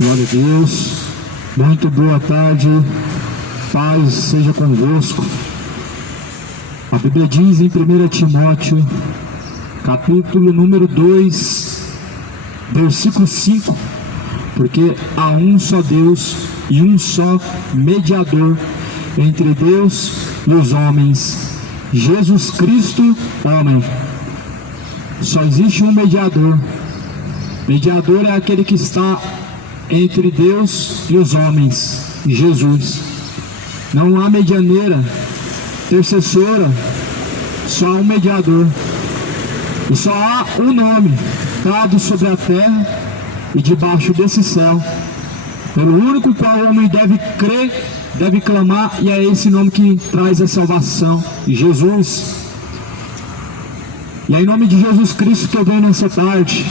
Glória a Deus. Muito boa tarde. Paz seja convosco. A Bíblia diz em 1 Timóteo, capítulo número 2, versículo 5: porque há um só Deus e um só mediador entre Deus e os homens, Jesus Cristo, homem. Só existe um mediador. Mediador é aquele que está entre Deus e os homens, Jesus. Não há medianeira, intercessora, só há um mediador. E só há um nome dado sobre a terra e debaixo desse céu, pelo único qual o homem deve crer, deve clamar, e é esse nome que traz a salvação, Jesus. E é em nome de Jesus Cristo que eu venho nessa tarde.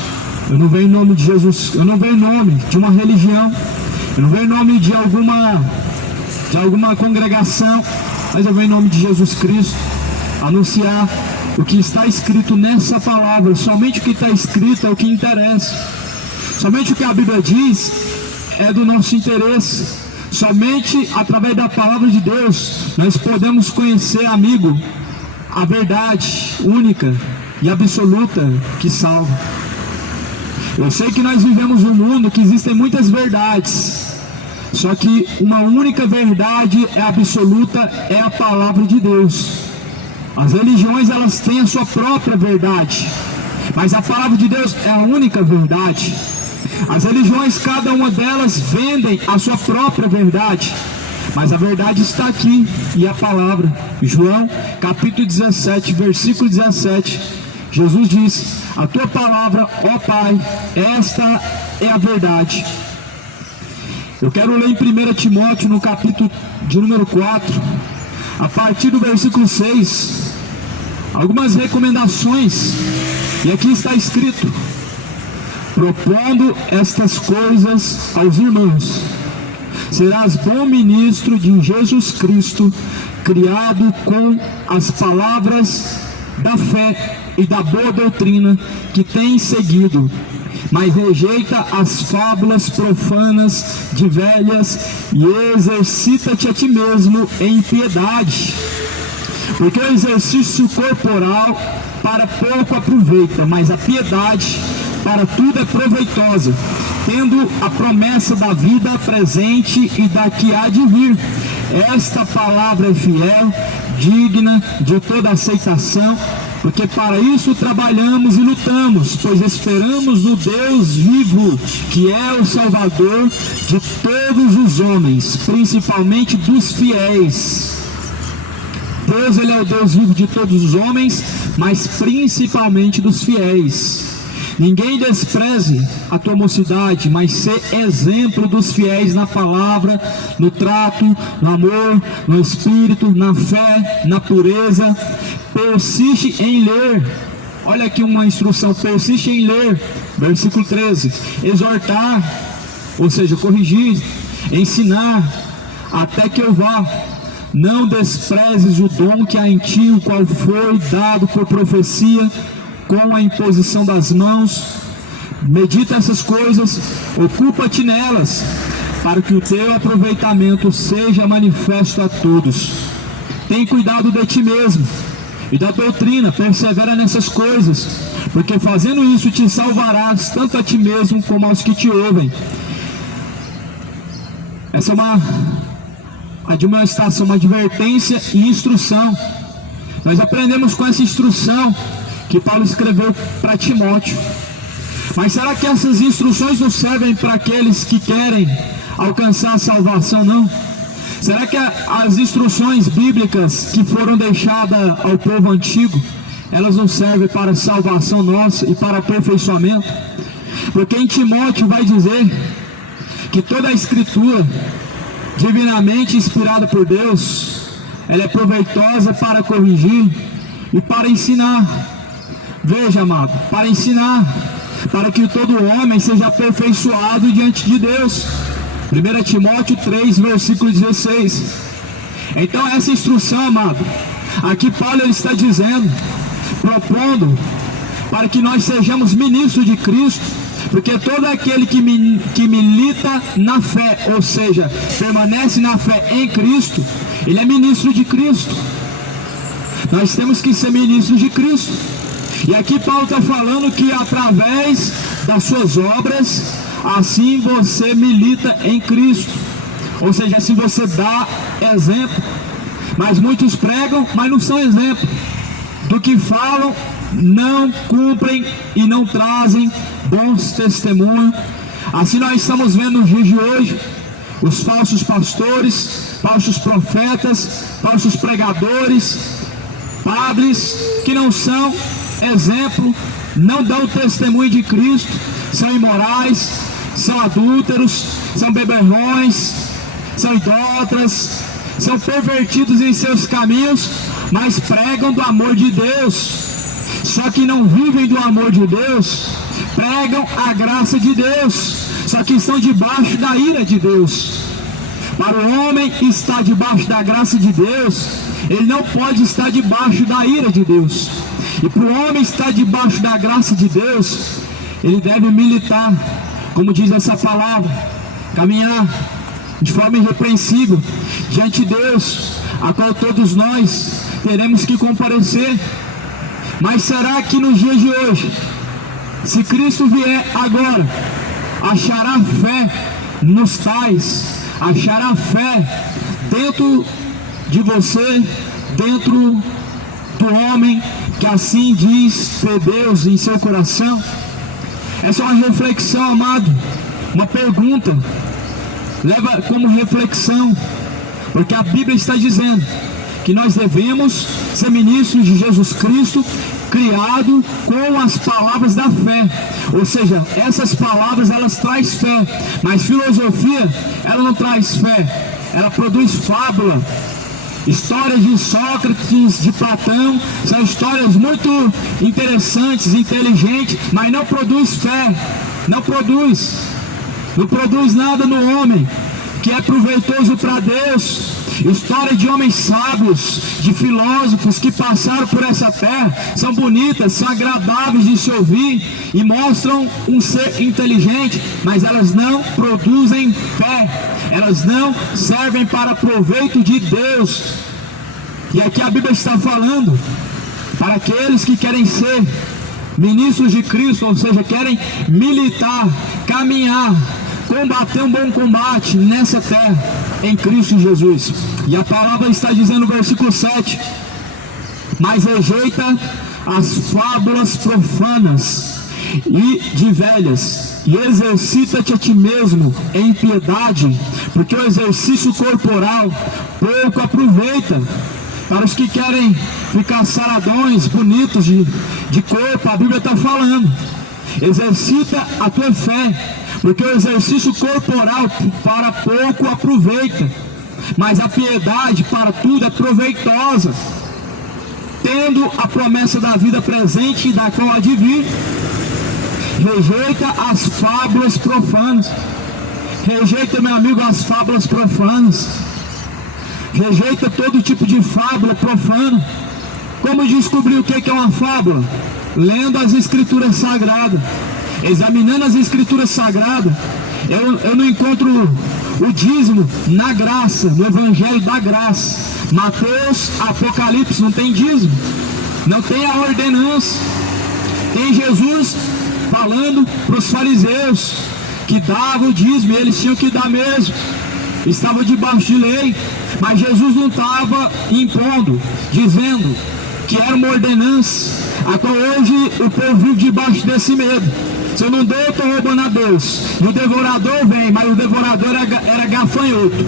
Eu não venho em nome de Jesus, eu não venho em nome de uma religião, eu não venho em nome de alguma congregação, mas eu venho em nome de Jesus Cristo anunciar o que está escrito nessa palavra. Somente o que está escrito é o que interessa. Somente o que a Bíblia diz é do nosso interesse. Somente através da palavra de Deus nós podemos conhecer, amigo, a verdade única e absoluta que salva. Eu sei que nós vivemos num mundo que existem muitas verdades, só que uma única verdade é absoluta, é a palavra de Deus. As religiões, elas têm a sua própria verdade, mas a palavra de Deus é a única verdade. As religiões, cada uma delas vendem a sua própria verdade, mas a verdade está aqui, e a palavra. João capítulo 17, versículo 17, Jesus diz: a tua palavra, ó Pai, esta é a verdade. Eu quero ler em 1 Timóteo, no capítulo de número 4, a partir do versículo 6, algumas recomendações, e aqui está escrito: propondo estas coisas aos irmãos, serás bom ministro de Jesus Cristo, criado com as palavras da fé e da boa doutrina que tens seguido, mas rejeita as fábulas profanas de velhas e exercita-te a ti mesmo em piedade, porque o exercício corporal para pouco aproveita, mas a piedade para tudo é proveitosa, tendo a promessa da vida presente e da que há de vir. Esta palavra é fiel, digna de toda aceitação, porque para isso trabalhamos e lutamos, pois esperamos no Deus vivo, que é o Salvador de todos os homens, principalmente dos fiéis. Deus, Ele é o Deus vivo de todos os homens, mas principalmente dos fiéis. Ninguém despreze a tua mocidade, mas sê exemplo dos fiéis na palavra, no trato, no amor, no espírito, na fé, na pureza. Persiste em ler. Olha aqui uma instrução: persiste em ler. Versículo 13: exortar, ou seja, corrigir, ensinar, até que eu vá. Não desprezes o dom que há em ti, o qual foi dado por profecia, com a imposição das mãos. Medita essas coisas, ocupa-te nelas, para que o teu aproveitamento seja manifesto a todos. Tem cuidado de ti mesmo e da doutrina, persevera nessas coisas, porque fazendo isso te salvarás, tanto a ti mesmo como aos que te ouvem. Essa é uma admoestação, uma advertência e instrução. Nós aprendemos com essa instrução que Paulo escreveu para Timóteo. Mas será que essas instruções não servem para aqueles que querem alcançar a salvação, não? Será que as instruções bíblicas que foram deixadas ao povo antigo, elas não servem para a salvação nossa e para aperfeiçoamento? Porque em Timóteo vai dizer que toda a escritura divinamente inspirada por Deus, ela é proveitosa para corrigir e para ensinar. Veja, amado, para ensinar, para que todo homem seja aperfeiçoado diante de Deus. 1 Timóteo 3, versículo 16. Então essa instrução, amado, aqui Paulo ele está dizendo, propondo para que nós sejamos ministros de Cristo, Porque todo aquele que milita na fé, ou seja, permanece na fé em Cristo, ele é ministro de Cristo. Nós temos que ser ministros de Cristo. E aqui Paulo está falando que através das suas obras, assim você milita em Cristo. Ou seja, assim você dá exemplo. Mas muitos pregam, mas não são exemplo. Do que falam, não cumprem e não trazem bons testemunhos. Assim nós estamos vendo nos dias de hoje os falsos pastores, falsos profetas, falsos pregadores, padres que não são exemplo, não dão testemunho de Cristo, são imorais, são adúlteros, são beberrões, são idólatras, são pervertidos em seus caminhos, mas pregam do amor de Deus. Só que não vivem do amor de Deus, pregam a graça de Deus, só que estão debaixo da ira de Deus. Para o homem estar debaixo da graça de Deus, ele não pode estar debaixo da ira de Deus. E para o homem estar debaixo da graça de Deus, ele deve militar, como diz essa palavra, caminhar de forma irrepreensível diante de Deus, a qual todos nós teremos que comparecer. Mas será que nos dias de hoje, se Cristo vier agora, achará fé nos tais, achará fé dentro de você, dentro do homem que assim diz ter Deus em seu coração? Essa é uma reflexão, amado, uma pergunta, leva como reflexão, porque a Bíblia está dizendo que nós devemos ser ministros de Jesus Cristo, criado com as palavras da fé. Ou seja, essas palavras elas trazem fé, mas filosofia ela não traz fé, ela produz fábula. Histórias de Sócrates, de Platão, são histórias muito interessantes, inteligentes, mas não produz fé, não produz nada no homem que é proveitoso para Deus. Histórias de homens sábios, de filósofos que passaram por essa terra, são bonitas, são agradáveis de se ouvir e mostram um ser inteligente, mas elas não produzem fé, elas não servem para proveito de Deus. E aqui a Bíblia está falando para aqueles que querem ser ministros de Cristo, ou seja, querem militar, caminhar, combater um bom combate nessa terra, em Cristo Jesus. E a palavra está dizendo no versículo 7, mas rejeita as fábulas profanas e de velhas, e exercita-te a ti mesmo em piedade, porque o exercício corporal pouco aproveita. Para os que querem ficar saradões, bonitos de corpo, a Bíblia está falando, exercita a tua fé, porque o exercício corporal para pouco aproveita, mas a piedade para tudo é proveitosa, tendo a promessa da vida presente e da qual há de vir. Rejeita as fábulas profanas, rejeita, meu amigo, as fábulas profanas, rejeita todo tipo de fábula profana. Como descobrir o que é uma fábula? Lendo as escrituras sagradas, examinando as escrituras sagradas. Eu não encontro o dízimo na graça, no evangelho da graça. Mateus, Apocalipse não tem dízimo, não tem a ordenança. Tem Jesus falando para os fariseus que davam o dízimo, e eles tinham que dar mesmo, estavam debaixo de lei, mas Jesus não estava impondo, dizendo que era uma ordenança, a qual hoje o povo vive debaixo desse medo. Se eu não dou, eu estou roubando a Deus. E o devorador vem, mas o devorador era gafanhoto.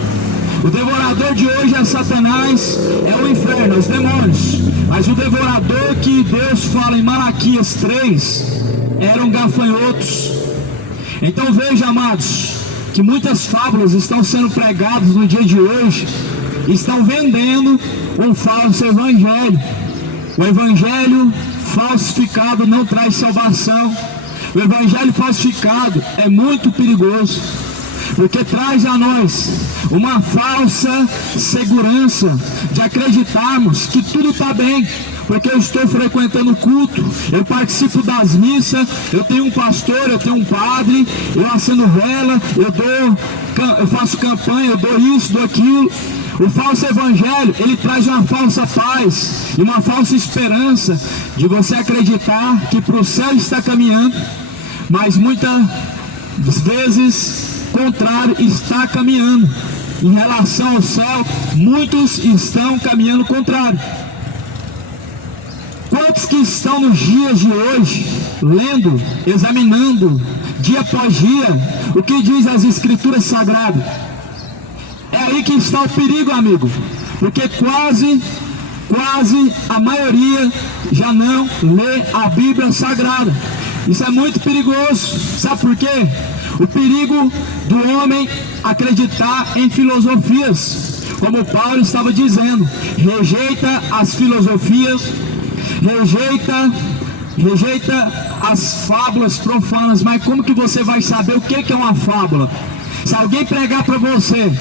O devorador de hoje é Satanás, é o inferno, os demônios. Mas o devorador que Deus fala em Malaquias 3 eram gafanhotos. Então veja, amados, que muitas fábulas estão sendo pregadas no dia de hoje, estão vendendo um falso evangelho. O evangelho falsificado não traz salvação. O evangelho falsificado é muito perigoso, porque traz a nós uma falsa segurança de acreditarmos que tudo está bem. porque eu estou frequentando o culto, eu participo das missas, eu tenho um pastor, eu tenho um padre, eu acendo vela, eu faço campanha, eu dou isso, dou aquilo. O falso evangelho, ele traz uma falsa paz e uma falsa esperança de você acreditar que para o céu está caminhando, mas muitas vezes contrário está caminhando. Em relação ao céu, muitos estão caminhando contrário. Quantos que estão nos dias de hoje, lendo, examinando, dia após dia, o que diz as Escrituras Sagradas? É aí que está o perigo, amigo, porque quase a maioria já não lê a Bíblia Sagrada. Isso é muito perigoso. Sabe por quê? O perigo do homem acreditar em filosofias, como Paulo estava dizendo, rejeita as filosofias, rejeita as fábulas profanas. Mas como que você vai saber o que é uma fábula? Se alguém pregar para você,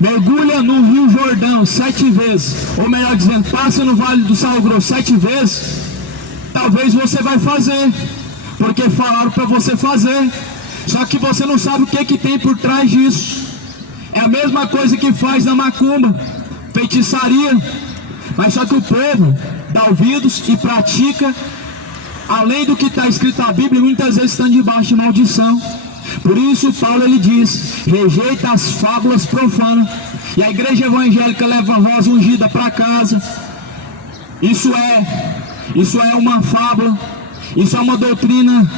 mergulha no Rio Jordão 7 vezes, ou melhor dizendo, passa no Vale do Sal Grosso 7 vezes, talvez você vai fazer, porque falaram para você fazer, só que você não sabe o que tem por trás disso. É a mesma coisa que faz na macumba, feitiçaria, mas só que o povo dá ouvidos e pratica, além do que está escrito na Bíblia, muitas vezes estão debaixo de maldição. Por isso Paulo ele diz, rejeita as fábulas profanas. E a igreja evangélica leva a rosa ungida para casa. Isso é uma fábula, isso é uma doutrina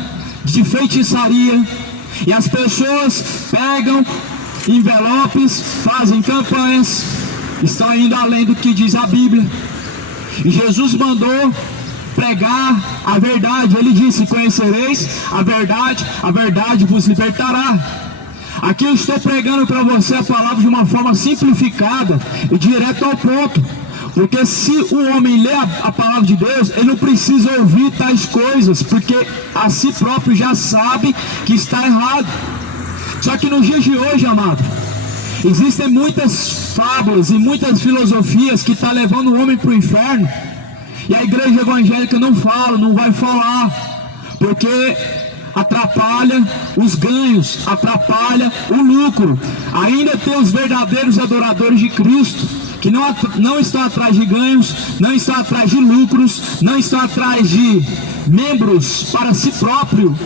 de feitiçaria. E as pessoas pegam envelopes, fazem campanhas, estão indo além do que diz a Bíblia. E Jesus mandou pregar a verdade. Ele disse, conhecereis a verdade vos libertará. Aqui eu estou pregando para você a palavra de uma forma simplificada e direto ao ponto, porque se o homem lê a palavra de Deus, ele não precisa ouvir tais coisas, porque a si próprio já sabe que está errado. Só que nos dias de hoje, amado, existem muitas fábulas e muitas filosofias que estão levando o homem para o inferno. E a igreja evangélica não fala, não vai falar, porque atrapalha os ganhos, atrapalha o lucro. Ainda tem os verdadeiros adoradores de Cristo, que não estão atrás de ganhos, não estão atrás de lucros, não estão atrás de membros para si próprio,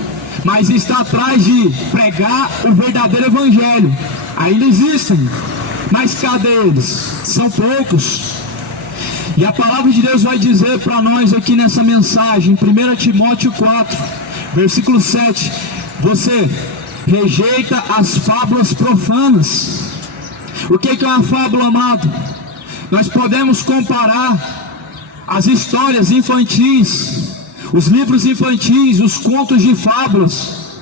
mas está atrás de pregar o verdadeiro evangelho. Ainda existem, mas cadê eles? São poucos. E a palavra de Deus vai dizer para nós aqui nessa mensagem, 1 Timóteo 4, versículo 7, você rejeita as fábulas profanas. O que é uma fábula, amado? Nós podemos comparar as histórias infantis, os livros infantis, os contos de fábulas.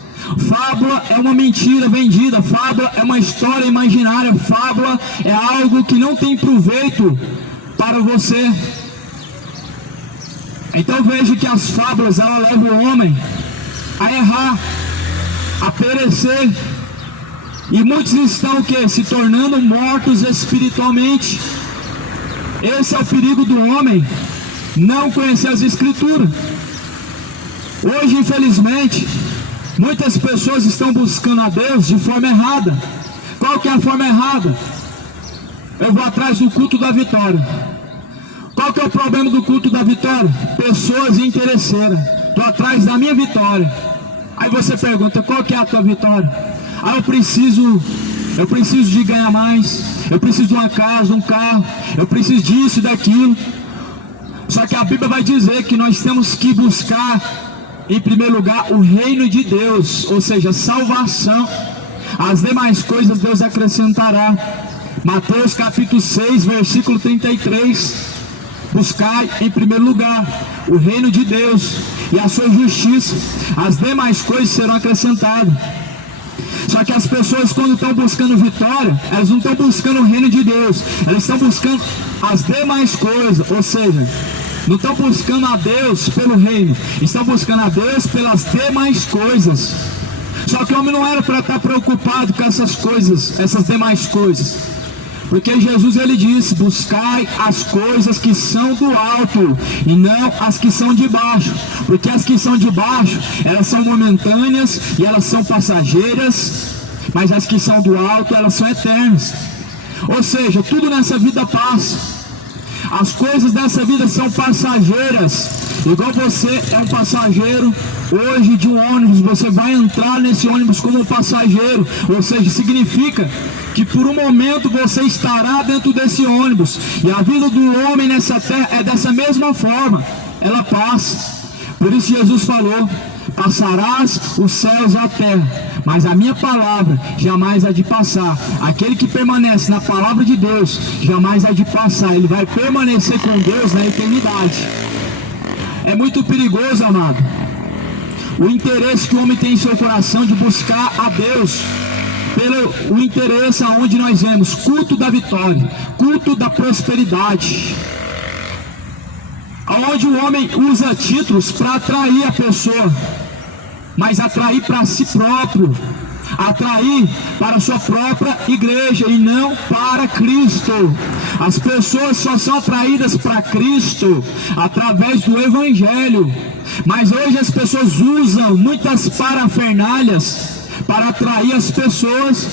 Fábula é uma mentira vendida, fábula é uma história imaginária, fábula é algo que não tem proveito para você. Então veja que as fábulas, ela levam o homem a errar, a perecer, e muitos estão o quê? Se tornando mortos espiritualmente. Esse é o perigo do homem, não conhecer as Escrituras. Hoje, infelizmente, muitas pessoas estão buscando a Deus de forma errada. Qual que é a forma errada? Eu vou atrás do culto da vitória. Qual que é o problema do culto da vitória? Pessoas interesseiras. Estou atrás da minha vitória. Aí você pergunta, qual que é a tua vitória? Ah, eu preciso de ganhar mais, eu preciso de uma casa, um carro, eu preciso disso e daquilo. Só que a Bíblia vai dizer que nós temos que buscar em primeiro lugar o reino de Deus, ou seja, salvação. As demais coisas Deus acrescentará. Mateus capítulo 6, versículo 33. Buscai em primeiro lugar o reino de Deus e a sua justiça, as demais coisas serão acrescentadas. Só que as pessoas, quando estão buscando vitória, elas não estão buscando o reino de Deus, elas estão buscando as demais coisas, ou seja, não estão buscando a Deus pelo reino, estão buscando a Deus pelas demais coisas. Só que o homem não era para estar preocupado com essas coisas, essas demais coisas, Porque Jesus ele disse: buscai as coisas que são do alto e não as que são de baixo, porque as que são de baixo, elas são momentâneas e elas são passageiras, mas as que são do alto, elas são eternas. Ou seja, tudo nessa vida passa. As coisas dessa vida são passageiras. Igual você é um passageiro hoje de um ônibus, você vai entrar nesse ônibus como um passageiro. Ou seja, significa que por um momento você estará dentro desse ônibus. E a vida do homem nessa terra é dessa mesma forma, ela passa. Por isso Jesus falou: passarás os céus e a terra, mas a minha palavra jamais há de passar. Aquele que permanece na palavra de Deus jamais há de passar. Ele vai permanecer com Deus na eternidade. É muito perigoso, amado, o interesse que o homem tem em seu coração de buscar a Deus, pelo o interesse aonde nós vemos culto da vitória, culto da prosperidade, aonde o homem usa títulos para atrair a pessoa, mas atrair para si próprio, atrair para a sua própria igreja e não para Cristo. As pessoas só são atraídas para Cristo através do Evangelho, mas hoje as pessoas usam muitas parafernálias para atrair as pessoas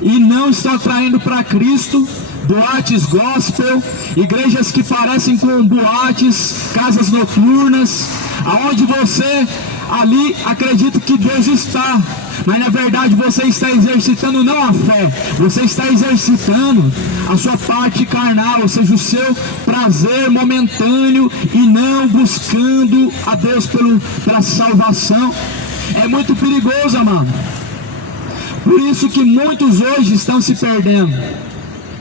e não estão atraindo para Cristo. Boates gospel, igrejas que parecem com boates, casas noturnas, aonde você ali acredita que Deus está, mas na verdade você está exercitando não a fé, você está exercitando a sua parte carnal, ou seja, o seu prazer momentâneo e não buscando a Deus pela salvação. É muito perigoso, amado. Por isso que muitos hoje estão se perdendo.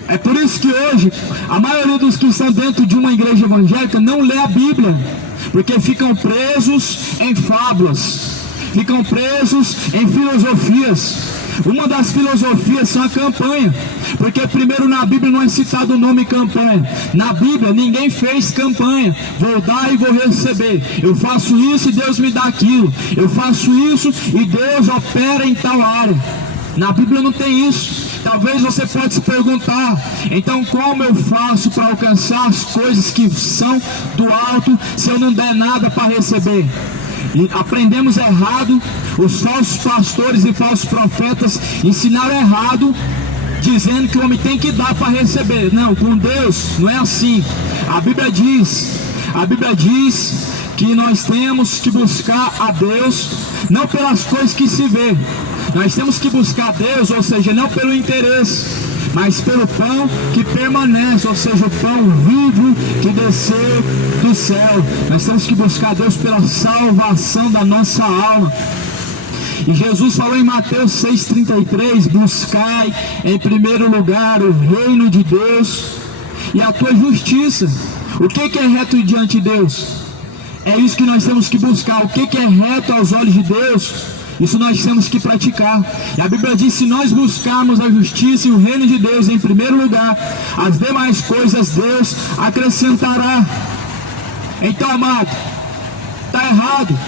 É por isso que hoje a maioria dos que estão dentro de uma igreja evangélica não lê a Bíblia, porque ficam presos em fábulas, ficam presos em filosofias. Uma das filosofias são a campanha, porque primeiro na Bíblia não é citado o nome campanha. Na Bíblia ninguém fez campanha: vou dar e vou receber, eu faço isso e Deus me dá aquilo, eu faço isso e Deus opera em tal área. Na Bíblia não tem isso. Talvez você pode se perguntar: então como eu faço para alcançar as coisas que são do alto se eu não der nada para receber? E aprendemos errado. Os falsos pastores e falsos profetas ensinaram errado, dizendo que o homem tem que dar para receber. Não, com Deus não é assim. A Bíblia diz que nós temos que buscar a Deus não pelas coisas que se vê. Nós temos que buscar a Deus, ou seja, não pelo interesse, mas pelo pão que permanece, ou seja, o pão vivo que desceu do céu. Nós temos que buscar a Deus pela salvação da nossa alma. E Jesus falou em Mateus 6,33: buscai em primeiro lugar o reino de Deus e a tua justiça. O que é reto diante de Deus? É isso que nós temos que buscar. O que é reto aos olhos de Deus? Isso nós temos que praticar. E a Bíblia diz: se nós buscarmos a justiça e o reino de Deus em primeiro lugar, as demais coisas Deus acrescentará. Então, amado, está errado.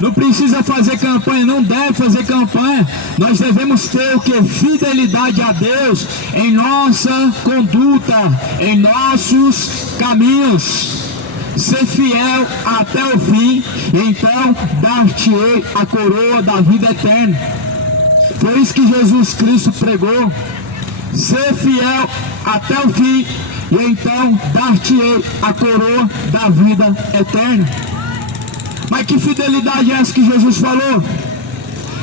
Não precisa fazer campanha, não deve fazer campanha. Nós devemos ter o que? Fidelidade a Deus em nossa conduta, em nossos caminhos. Ser fiel até o fim, então dar-te-ei a coroa da vida eterna. Foi isso que Jesus Cristo pregou: ser fiel até o fim, e então dar-te-ei a coroa da vida eterna. Mas que fidelidade é essa que Jesus falou?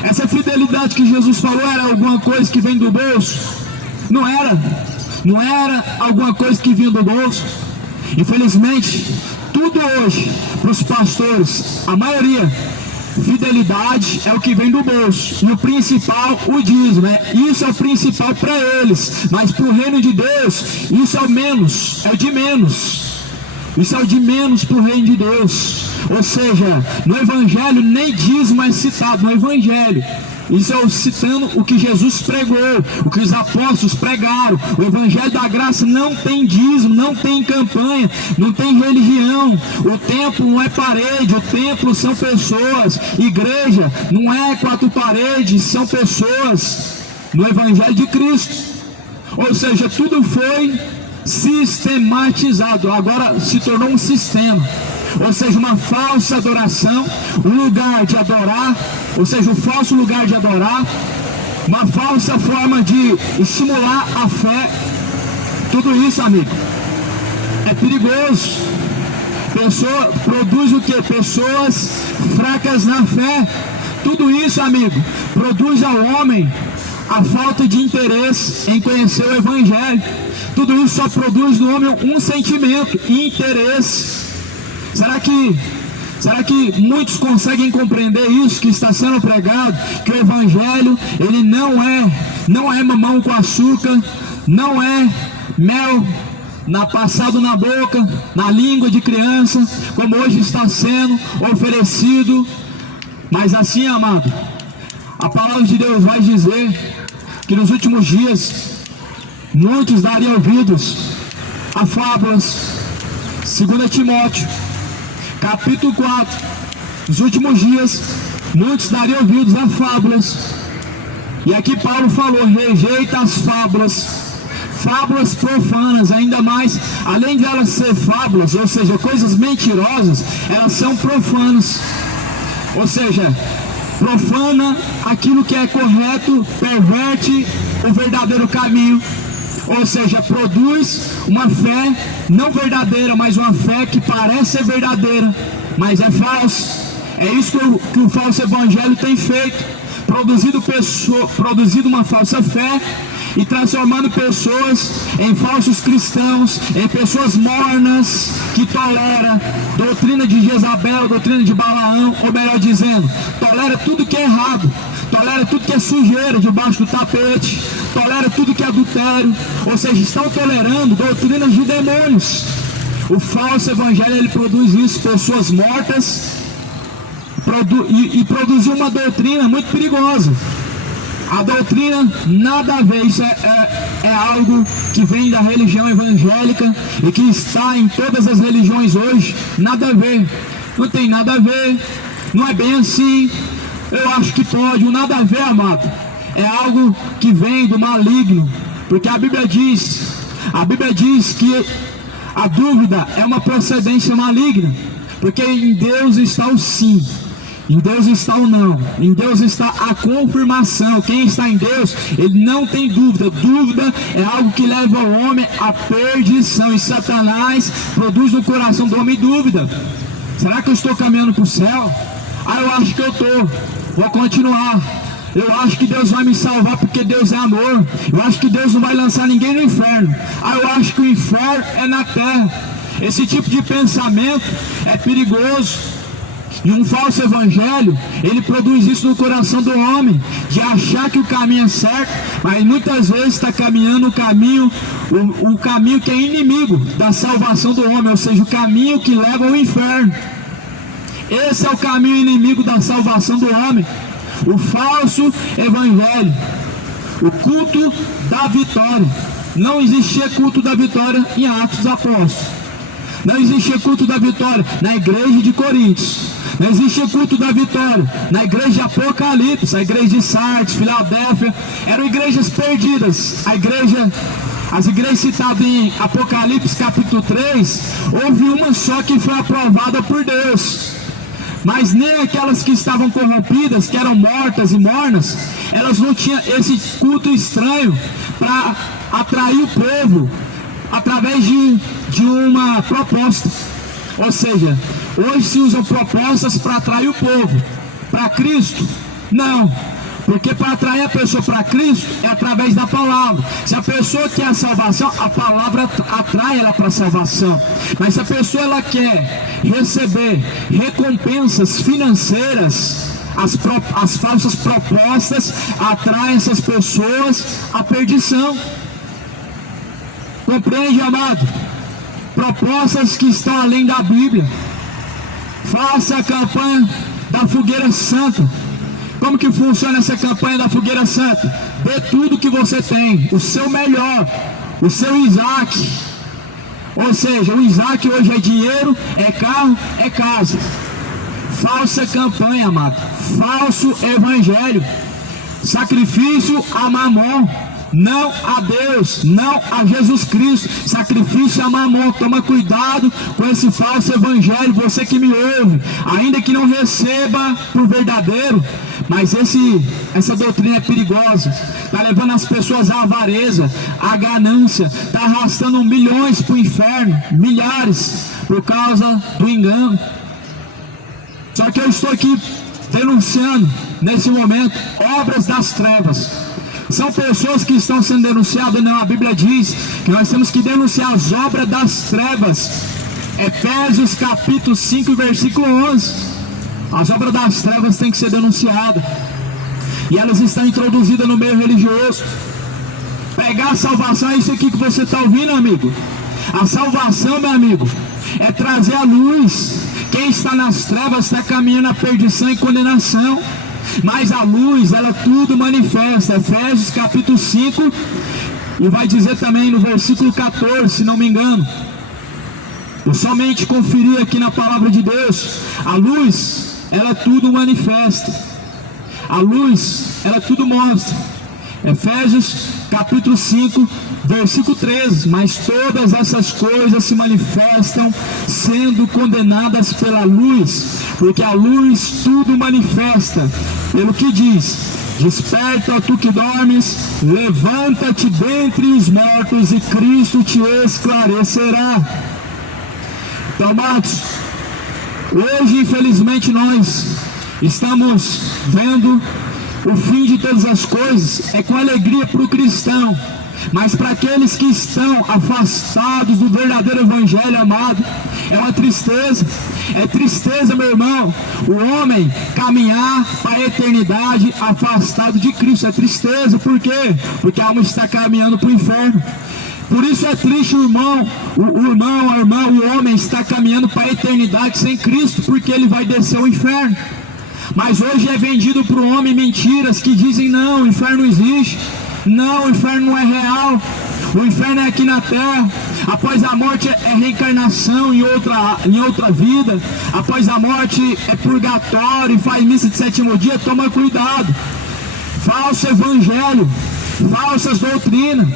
Essa fidelidade que Jesus falou era alguma coisa que vem do bolso? Não era. Não era alguma coisa que vinha do bolso. Infelizmente, tudo hoje, para os pastores, a maioria, fidelidade é o que vem do bolso. E o principal, o dízimo, né? Isso é o principal para eles. Mas para o reino de Deus, isso é o menos, é o de menos. Isso é o de menos para o reino de Deus. Ou seja, no Evangelho nem dízimo é citado no Evangelho. Isso é citando o que Jesus pregou, o que os apóstolos pregaram. O Evangelho da Graça não tem dízimo, não tem campanha, não tem religião. O templo não é parede, o templo são pessoas. Igreja não é quatro paredes, são pessoas. No Evangelho de Cristo, Ou seja, tudo foi sistematizado, agora se tornou um sistema. Ou seja, uma falsa adoração, um lugar de adorar, ou seja, um falso lugar de adorar, uma falsa forma de estimular a fé. Tudo isso, amigo, é perigoso. Pessoa produz o que? Pessoas fracas na fé. Tudo isso, amigo, produz ao homem a falta de interesse em conhecer o Evangelho. Tudo isso só produz no homem um sentimento, interesse. Será que muitos conseguem compreender isso que está sendo pregado? Que o Evangelho, ele não é mamão com açúcar, não é mel passado na boca, na língua de criança, como hoje está sendo oferecido. Mas assim, amado, a palavra de Deus vai dizer que nos últimos dias muitos dariam ouvidos a fábulas. 2 Timóteo capítulo 4, nos últimos dias muitos dariam ouvidos a fábulas. E aqui Paulo falou: rejeita as fábulas profanas. Ainda mais, além de elas ser fábulas, ou seja, coisas mentirosas, elas são profanas. Ou seja, profana aquilo que é correto, perverte o verdadeiro caminho. Ou seja, produz uma fé não verdadeira, mas uma fé que parece ser verdadeira, mas é falsa. É isso que o falso evangelho tem feito, produzido uma falsa fé e transformando pessoas em falsos cristãos, em pessoas mornas que toleram doutrina de Jezabel, doutrina de Balaão, ou melhor dizendo, tolera tudo que é errado, tolera tudo que é sujeira debaixo do tapete, tolera tudo que é adultério. Ou seja, estão tolerando doutrinas de demônios. O falso evangelho, ele produz isso, pessoas mortas, e produziu uma doutrina muito perigosa. A doutrina nada a ver, isso é algo que vem da religião evangélica e que está em todas as religiões hoje. Nada a ver, não tem nada a ver, não é bem assim, eu acho que pode. O nada a ver, amado, é algo que vem do maligno, porque a Bíblia diz que a dúvida é uma procedência maligna, porque em Deus está o sim, em Deus está o não, em Deus está a confirmação. Quem está em Deus, ele não tem dúvida. Dúvida é algo que leva o homem à perdição, e Satanás produz no coração do homem dúvida. Será que eu estou caminhando para o céu? Eu acho que eu estou, vou continuar. Eu acho que Deus vai me salvar porque Deus é amor. Eu acho que Deus não vai lançar ninguém no inferno. Eu acho que o inferno é na terra. Esse tipo de pensamento é perigoso. E um falso evangelho, ele produz isso no coração do homem, de achar que o caminho é certo, mas muitas vezes está caminhando o caminho que é inimigo da salvação do homem, ou seja, o caminho que leva ao inferno. Esse é o caminho inimigo da salvação do homem, o falso evangelho, o culto da vitória. Não existia culto da vitória em Atos dos Apóstolos, não existia culto da vitória na igreja de Coríntios, não existia culto da vitória na igreja de Apocalipse, a igreja de Sardes, Filadélfia, eram igrejas perdidas. As igrejas citadas em Apocalipse capítulo 3, houve uma só que foi aprovada por Deus, mas nem aquelas que estavam corrompidas, que eram mortas e mornas, elas não tinham esse culto estranho para atrair o povo através de uma proposta. Ou seja, hoje se usam propostas para atrair o povo para Cristo? Não, porque para atrair a pessoa para Cristo é através da palavra. Se a pessoa quer a salvação, a palavra atrai ela para a salvação. Mas se a pessoa ela quer receber recompensas financeiras, as falsas propostas atraem essas pessoas à perdição. Compreende, amado? Propostas que estão além da Bíblia. Faça a campanha da fogueira santa. Como que funciona essa campanha da fogueira santa? Dê tudo que você tem, o seu melhor, o seu Isaac. Ou seja, o Isaac hoje é dinheiro, é carro, é casa. Falsa campanha, amado. Falso evangelho. Sacrifício a Mamon. não a Deus, não a Jesus Cristo. Sacrifício a mamon. Toma cuidado com esse falso evangelho, você que me ouve, ainda que não receba por verdadeiro, mas essa doutrina é perigosa, está levando as pessoas à avareza, à ganância, está arrastando milhões para o inferno, milhares, por causa do engano. Só que eu estou aqui denunciando, nesse momento, obras das trevas. São pessoas que estão sendo denunciadas. Não, a Bíblia diz que nós temos que denunciar as obras das trevas. Efésios capítulo 5, versículo 11. As obras das trevas têm que ser denunciadas, e elas estão introduzidas no meio religioso. Pregar a salvação é isso aqui que você está ouvindo, amigo. A salvação, meu amigo, é trazer a luz. Quem está nas trevas está caminhando a perdição e condenação, mas a luz, ela tudo manifesta. Efésios capítulo 5, e vai dizer também no versículo 14, se não me engano. Eu somente conferi aqui na palavra de Deus. A luz, ela tudo manifesta. A luz, ela tudo mostra. Efésios capítulo 5, versículo 13. Mas todas essas coisas se manifestam sendo condenadas pela luz, porque a luz tudo manifesta. Pelo que diz: desperta, tu que dormes, levanta-te dentre os mortos, e Cristo te esclarecerá. Então, amados, hoje infelizmente nós estamos vendo o fim de todas as coisas. É com alegria para o cristão, mas para aqueles que estão afastados do verdadeiro evangelho, amado, é uma tristeza. É tristeza, meu irmão, o homem caminhar para a eternidade afastado de Cristo. É tristeza. Por quê? Porque a alma está caminhando para o inferno. Por isso é triste o irmão, a irmã, o homem está caminhando para a eternidade sem Cristo, porque ele vai descer ao inferno. Mas hoje é vendido para o homem mentiras que dizem: não, o inferno não existe, não, o inferno não é real, o inferno é aqui na terra, após a morte é reencarnação em outra vida, após a morte é purgatório, faz missa de sétimo dia. Toma cuidado, falso evangelho, falsas doutrinas,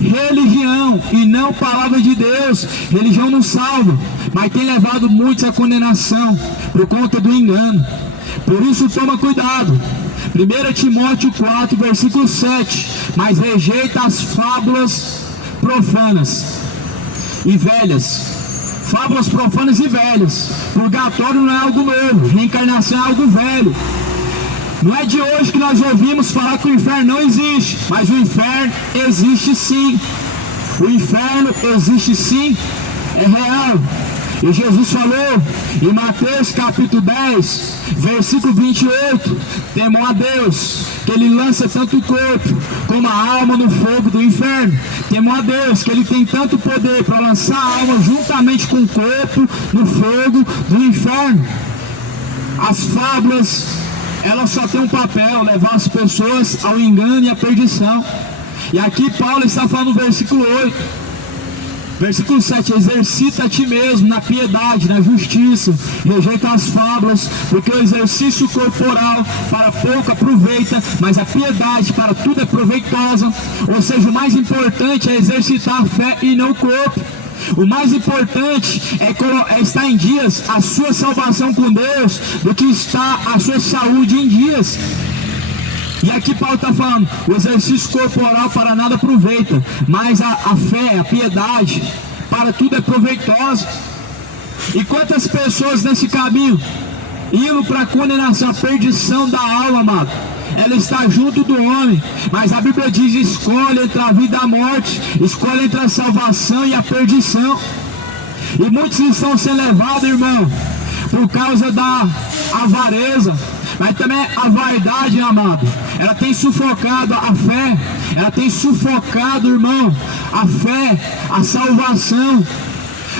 religião e não palavra de Deus. Religião não salva, mas tem levado muitos à condenação por conta do engano. Por isso toma cuidado. 1 Timóteo 4, versículo 7. Mas rejeita as fábulas profanas e velhas. Fábulas profanas e velhas. Purgatório não é algo novo, reencarnação é algo velho. Não é de hoje que nós ouvimos falar que o inferno não existe, mas o inferno existe sim. O inferno existe sim, é real. E Jesus falou em Mateus capítulo 10, versículo 28, temam a Deus, que Ele lança tanto o corpo como a alma no fogo do inferno. Temam a Deus, que Ele tem tanto poder para lançar a alma juntamente com o corpo no fogo do inferno. As fábulas, elas só têm um papel: levar as pessoas ao engano e à perdição. E aqui Paulo está falando no versículo 8. Versículo 7, exercita a ti mesmo na piedade, na justiça, rejeita as fábulas, porque o exercício corporal para pouco aproveita, mas a piedade para tudo é proveitosa. Ou seja, o mais importante é exercitar a fé e não o corpo. O mais importante é estar em dias a sua salvação com Deus, do que está a sua saúde em dias. E aqui Paulo está falando: o exercício corporal para nada aproveita, mas a fé, a piedade, para tudo é proveitosa. E quantas pessoas nesse caminho, indo para a condenação, a perdição da alma, amado, ela está junto do homem. Mas a Bíblia diz: escolhe entre a vida e a morte, escolhe entre a salvação e a perdição. E muitos estão sendo levados, irmão, por causa da avareza, mas também a vaidade, amado. Ela tem sufocado a fé, ela tem sufocado, irmão, a fé, a salvação.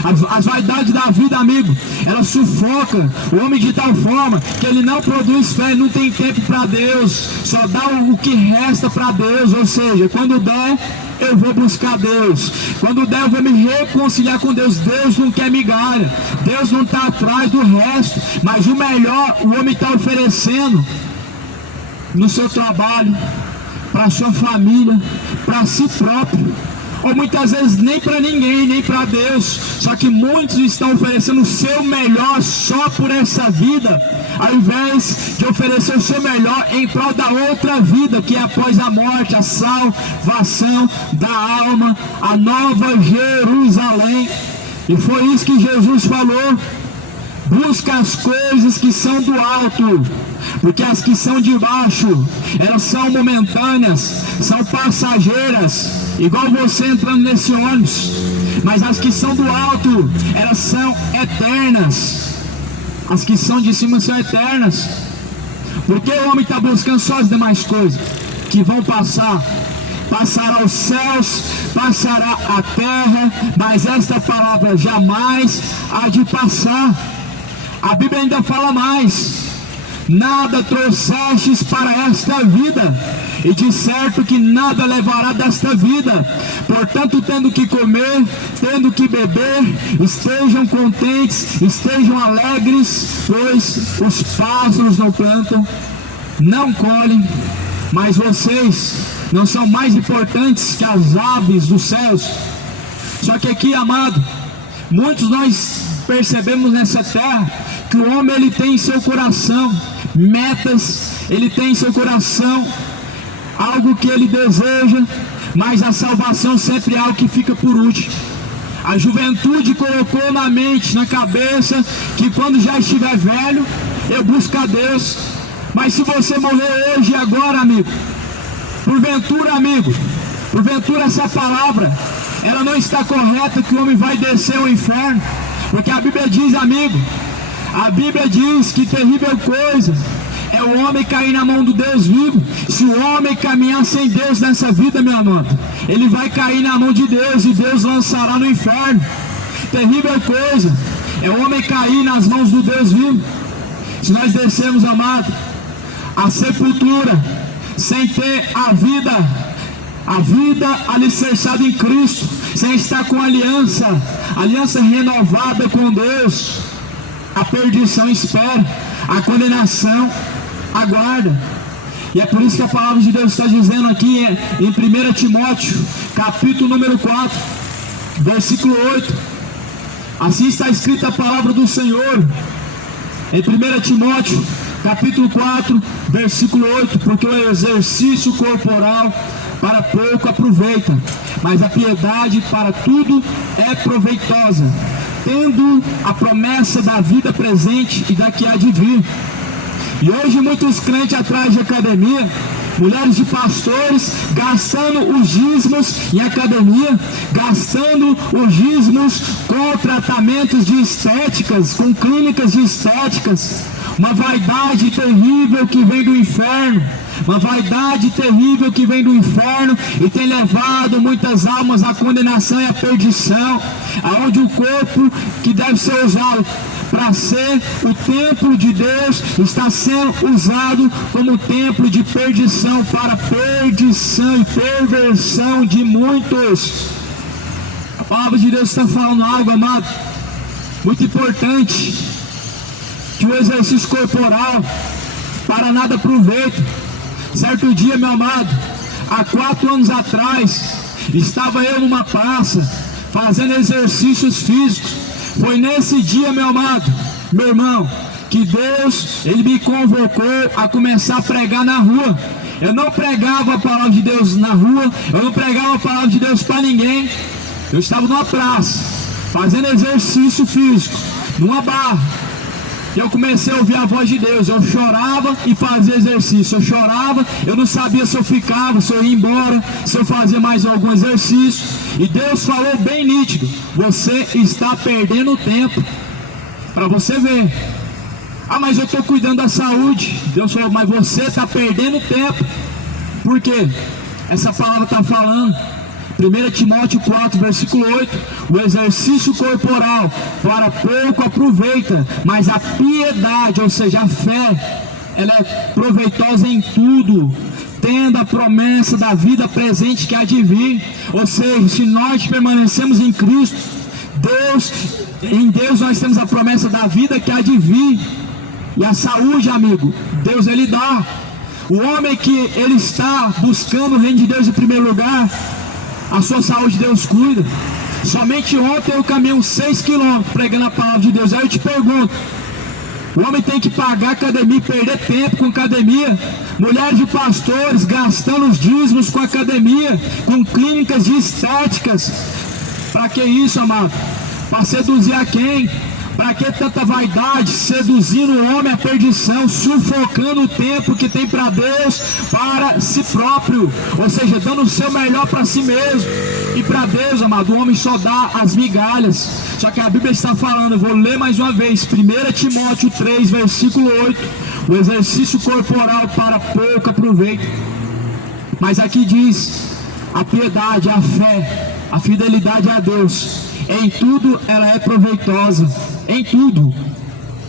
As vaidades da vida, amigo, ela sufoca o homem de tal forma que ele não produz fé, não tem tempo para Deus, só dá o que resta para Deus. Ou seja, quando der, eu vou buscar Deus, quando der eu vou me reconciliar com Deus. Deus não quer migalha, Deus não está atrás do resto, mas o melhor o homem está oferecendo no seu trabalho, para a sua família, para si próprio, ou muitas vezes nem para ninguém, nem para Deus. Só que muitos estão oferecendo o seu melhor só por essa vida, ao invés de oferecer o seu melhor em prol da outra vida, que é após a morte, a salvação da alma, a nova Jerusalém. E foi isso que Jesus falou: busca as coisas que são do alto, porque as que são de baixo, elas são momentâneas, são passageiras, igual você entrando nesse ônibus. Mas as que são do alto, elas são eternas. As que são de cima são eternas. Porque o homem está buscando só as demais coisas que vão passar. Passará os céus, passará a terra, mas esta palavra jamais há de passar. A Bíblia ainda fala mais: nada trouxestes para esta vida, e de certo que nada levará desta vida. Portanto, tendo que comer, tendo que beber, estejam contentes, estejam alegres, pois os pássaros não plantam, não colhem, mas vocês não são mais importantes que as aves dos céus. Só que aqui, amado, muitos nós percebemos nessa terra que o homem, ele tem em seu coração metas, ele tem em seu coração algo que ele deseja, mas a salvação sempre é algo que fica por último. A juventude colocou na mente, na cabeça, que quando já estiver velho, eu busco a Deus. Mas se você morrer hoje e agora, amigo, porventura essa palavra, ela não está correta, que o homem vai descer ao inferno. Porque a Bíblia diz, amigo, a Bíblia diz que terrível coisa é o homem cair na mão do Deus vivo. Se o homem caminhar sem Deus nessa vida, meu amado, ele vai cair na mão de Deus, e Deus lançará no inferno. Terrível coisa é o homem cair nas mãos do Deus vivo. Se nós descermos, amado, a sepultura sem ter a vida alicerçada em Cristo, sem estar com aliança renovada com Deus, a perdição espera, a condenação aguarda. E é por isso que a palavra de Deus está dizendo aqui em 1 Timóteo, capítulo número 4, versículo 8. Assim está escrita a palavra do Senhor em 1 Timóteo, capítulo 4, versículo 8: porque o exercício corporal para pouco aproveita, mas a piedade para tudo é proveitosa, tendo a promessa da vida presente e da que há de vir. E hoje muitos crentes atrás de academia, mulheres de pastores gastando os dízimos em academia, gastando os dízimos com tratamentos de estéticas, com clínicas de estéticas. Uma vaidade terrível que vem do inferno, uma vaidade terrível que vem do inferno, e tem levado muitas almas à condenação e à perdição, aonde o corpo que deve ser usado para ser o templo de Deus está sendo usado como templo de perdição, para perdição e perversão de muitos. A palavra de Deus está falando algo, amado, muito importante, que o exercício corporal para nada aproveita. Certo dia, meu amado, há 4 anos atrás, estava eu numa praça fazendo exercícios físicos. Foi nesse dia, meu amado, meu irmão, que Deus, ele me convocou a começar a pregar na rua. Eu não pregava a palavra de Deus na rua, eu não pregava a palavra de Deus para ninguém. Eu estava numa praça fazendo exercício físico, numa barra. Eu comecei a ouvir a voz de Deus. Eu chorava e fazia exercício. Eu chorava, eu não sabia se eu ficava, se eu ia embora, se eu fazia mais algum exercício. E Deus falou bem nítido: você está perdendo tempo. Para você ver. Ah, mas eu estou cuidando da saúde. Deus falou: mas você está perdendo tempo. Por quê? Essa palavra está falando, 1 Timóteo 4, versículo 8: o exercício corporal para pouco aproveita, mas a piedade, ou seja, a fé, ela é proveitosa em tudo, tendo a promessa da vida presente que há de vir. Ou seja, se nós permanecemos em Cristo, em Deus nós temos a promessa da vida que há de vir. E a saúde, amigo, Deus ele dá. O homem que ele está buscando o reino de Deus em primeiro lugar, a sua saúde Deus cuida. Somente ontem eu caminhei uns 6 quilômetros pregando a palavra de Deus. Aí eu te pergunto, o homem tem que pagar academia e perder tempo com academia? Mulheres de pastores gastando os dízimos com academia, com clínicas de estéticas. Para que isso, amado? Para seduzir a quem? Para que tanta vaidade, seduzindo o homem à perdição, sufocando o tempo que tem para Deus, para si próprio, ou seja, dando o seu melhor para si mesmo. E para Deus, amado, o homem só dá as migalhas. Só que a Bíblia está falando, eu vou ler mais uma vez, 1 Timóteo 3, versículo 8, o exercício corporal para pouco aproveito. Mas aqui diz, a piedade, a fé, a fidelidade a Deus, em tudo ela é proveitosa, em tudo,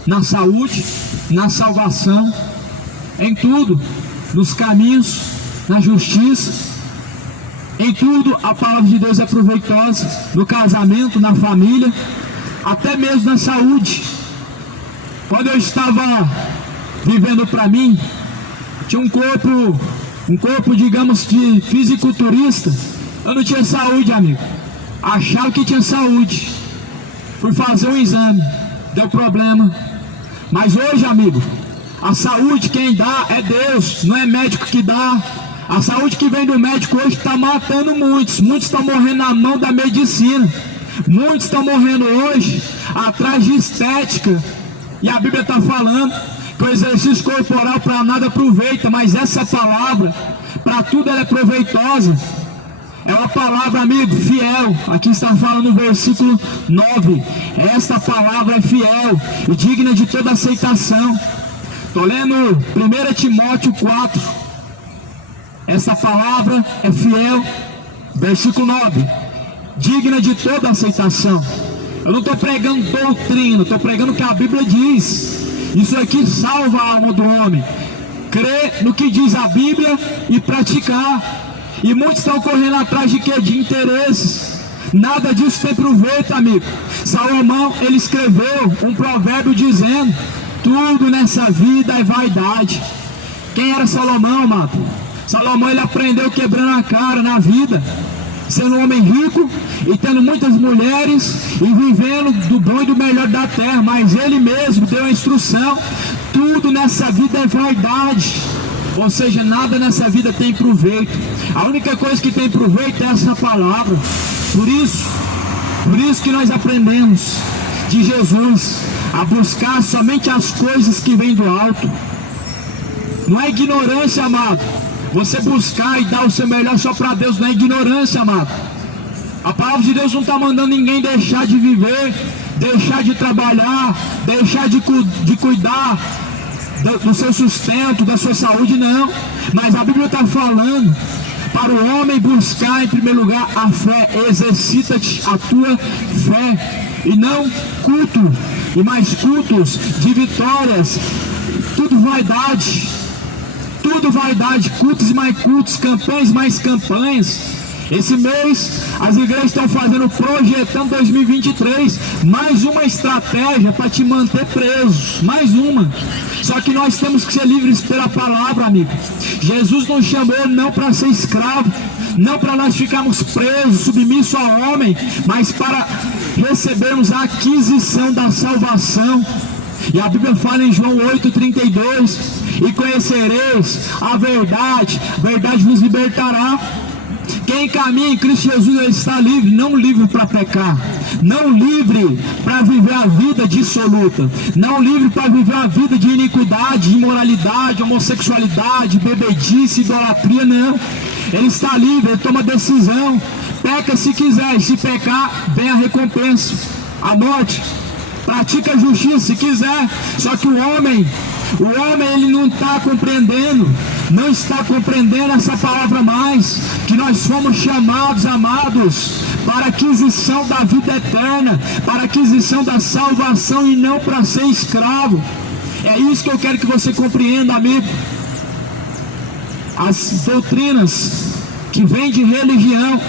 na saúde, na salvação, em tudo, nos caminhos, na justiça, em tudo a palavra de Deus é proveitosa, no casamento, na família, até mesmo na saúde. Quando eu estava vivendo para mim, tinha um corpo, digamos, de fisiculturista, eu não tinha saúde, amigo. Achava que tinha saúde, fui fazer um exame, deu problema. Mas hoje, amigo, a saúde quem dá é Deus, não é médico que dá. A saúde que vem do médico hoje está matando muitos estão morrendo na mão da medicina, muitos estão morrendo hoje atrás de estética. E a Bíblia está falando que o exercício corporal para nada aproveita, mas essa palavra, para tudo ela é proveitosa. É uma palavra, amigo, fiel. Aqui está falando no versículo 9. Esta palavra é fiel e digna de toda aceitação. Estou lendo 1 Timóteo 4. Esta palavra é fiel. Versículo 9. Digna de toda aceitação. Eu não estou pregando doutrina, estou pregando o que a Bíblia diz. Isso aqui salva a alma do homem. Crer no que diz a Bíblia e praticar. E muitos estão correndo atrás de quê? De interesses. Nada disso tem proveito, amigo. Salomão, ele escreveu um provérbio dizendo: tudo nessa vida é vaidade. Quem era Salomão, amado? Salomão, ele aprendeu quebrando a cara na vida, sendo um homem rico e tendo muitas mulheres e vivendo do bom e do melhor da terra. Mas ele mesmo deu a instrução: tudo nessa vida é vaidade. Ou seja, nada nessa vida tem proveito. A única coisa que tem proveito é essa palavra. Por isso que nós aprendemos de Jesus a buscar somente as coisas que vêm do alto. Não é ignorância, amado. Você buscar e dar o seu melhor só para Deus não é ignorância, amado. A palavra de Deus não está mandando ninguém deixar de viver, deixar de trabalhar, deixar de cuidar do seu sustento, da sua saúde, não. Mas a Bíblia está falando para o homem buscar em primeiro lugar a fé. Exercita-te a tua fé, e não culto, e mais cultos de vitórias. Tudo vaidade, cultos e mais cultos, campanhas e mais campanhas. Esse mês as igrejas estão fazendo, projetando 2023, mais uma estratégia para te manter preso, mais uma. Só que nós temos que ser livres pela palavra, amigo. Jesus nos chamou não para ser escravo, não para nós ficarmos presos, submissos ao homem, mas para recebermos a aquisição da salvação. E a Bíblia fala em João 8,32: e conhecereis a verdade vos libertará. Quem caminha em Cristo Jesus está livre, não livre para pecar, não livre para viver a vida dissoluta, não livre para viver a vida de iniquidade, imoralidade, homossexualidade, bebedice, idolatria, não. Ele está livre, ele toma decisão, peca se quiser, e se pecar, vem a recompensa, a morte. Pratica a justiça se quiser. Só que o homem ele não está compreendendo, não está compreendendo essa palavra mais, que nós fomos chamados, amados, para a aquisição da vida eterna, para a aquisição da salvação e não para ser escravo. É isso que eu quero que você compreenda, amigo. As doutrinas que vêm de religião,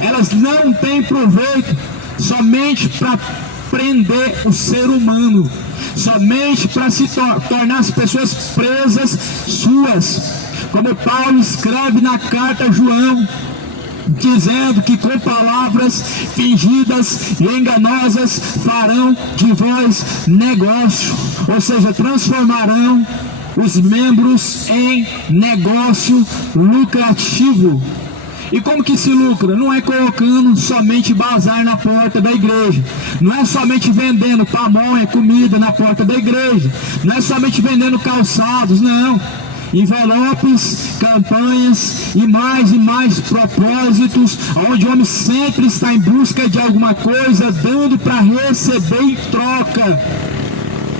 elas não têm proveito somente para prender o ser humano, somente para se tornar as pessoas presas suas. como Paulo escreve na carta a João, dizendo que com palavras fingidas e enganosas farão de vós negócio, ou seja, transformarão os membros em negócio lucrativo. E como que se lucra? Não é colocando somente bazar na porta da igreja, não é somente vendendo pamonha, comida na porta da igreja, não é somente vendendo calçados, não. Envelopes, campanhas e mais propósitos, onde o homem sempre está em busca de alguma coisa, dando para receber em troca.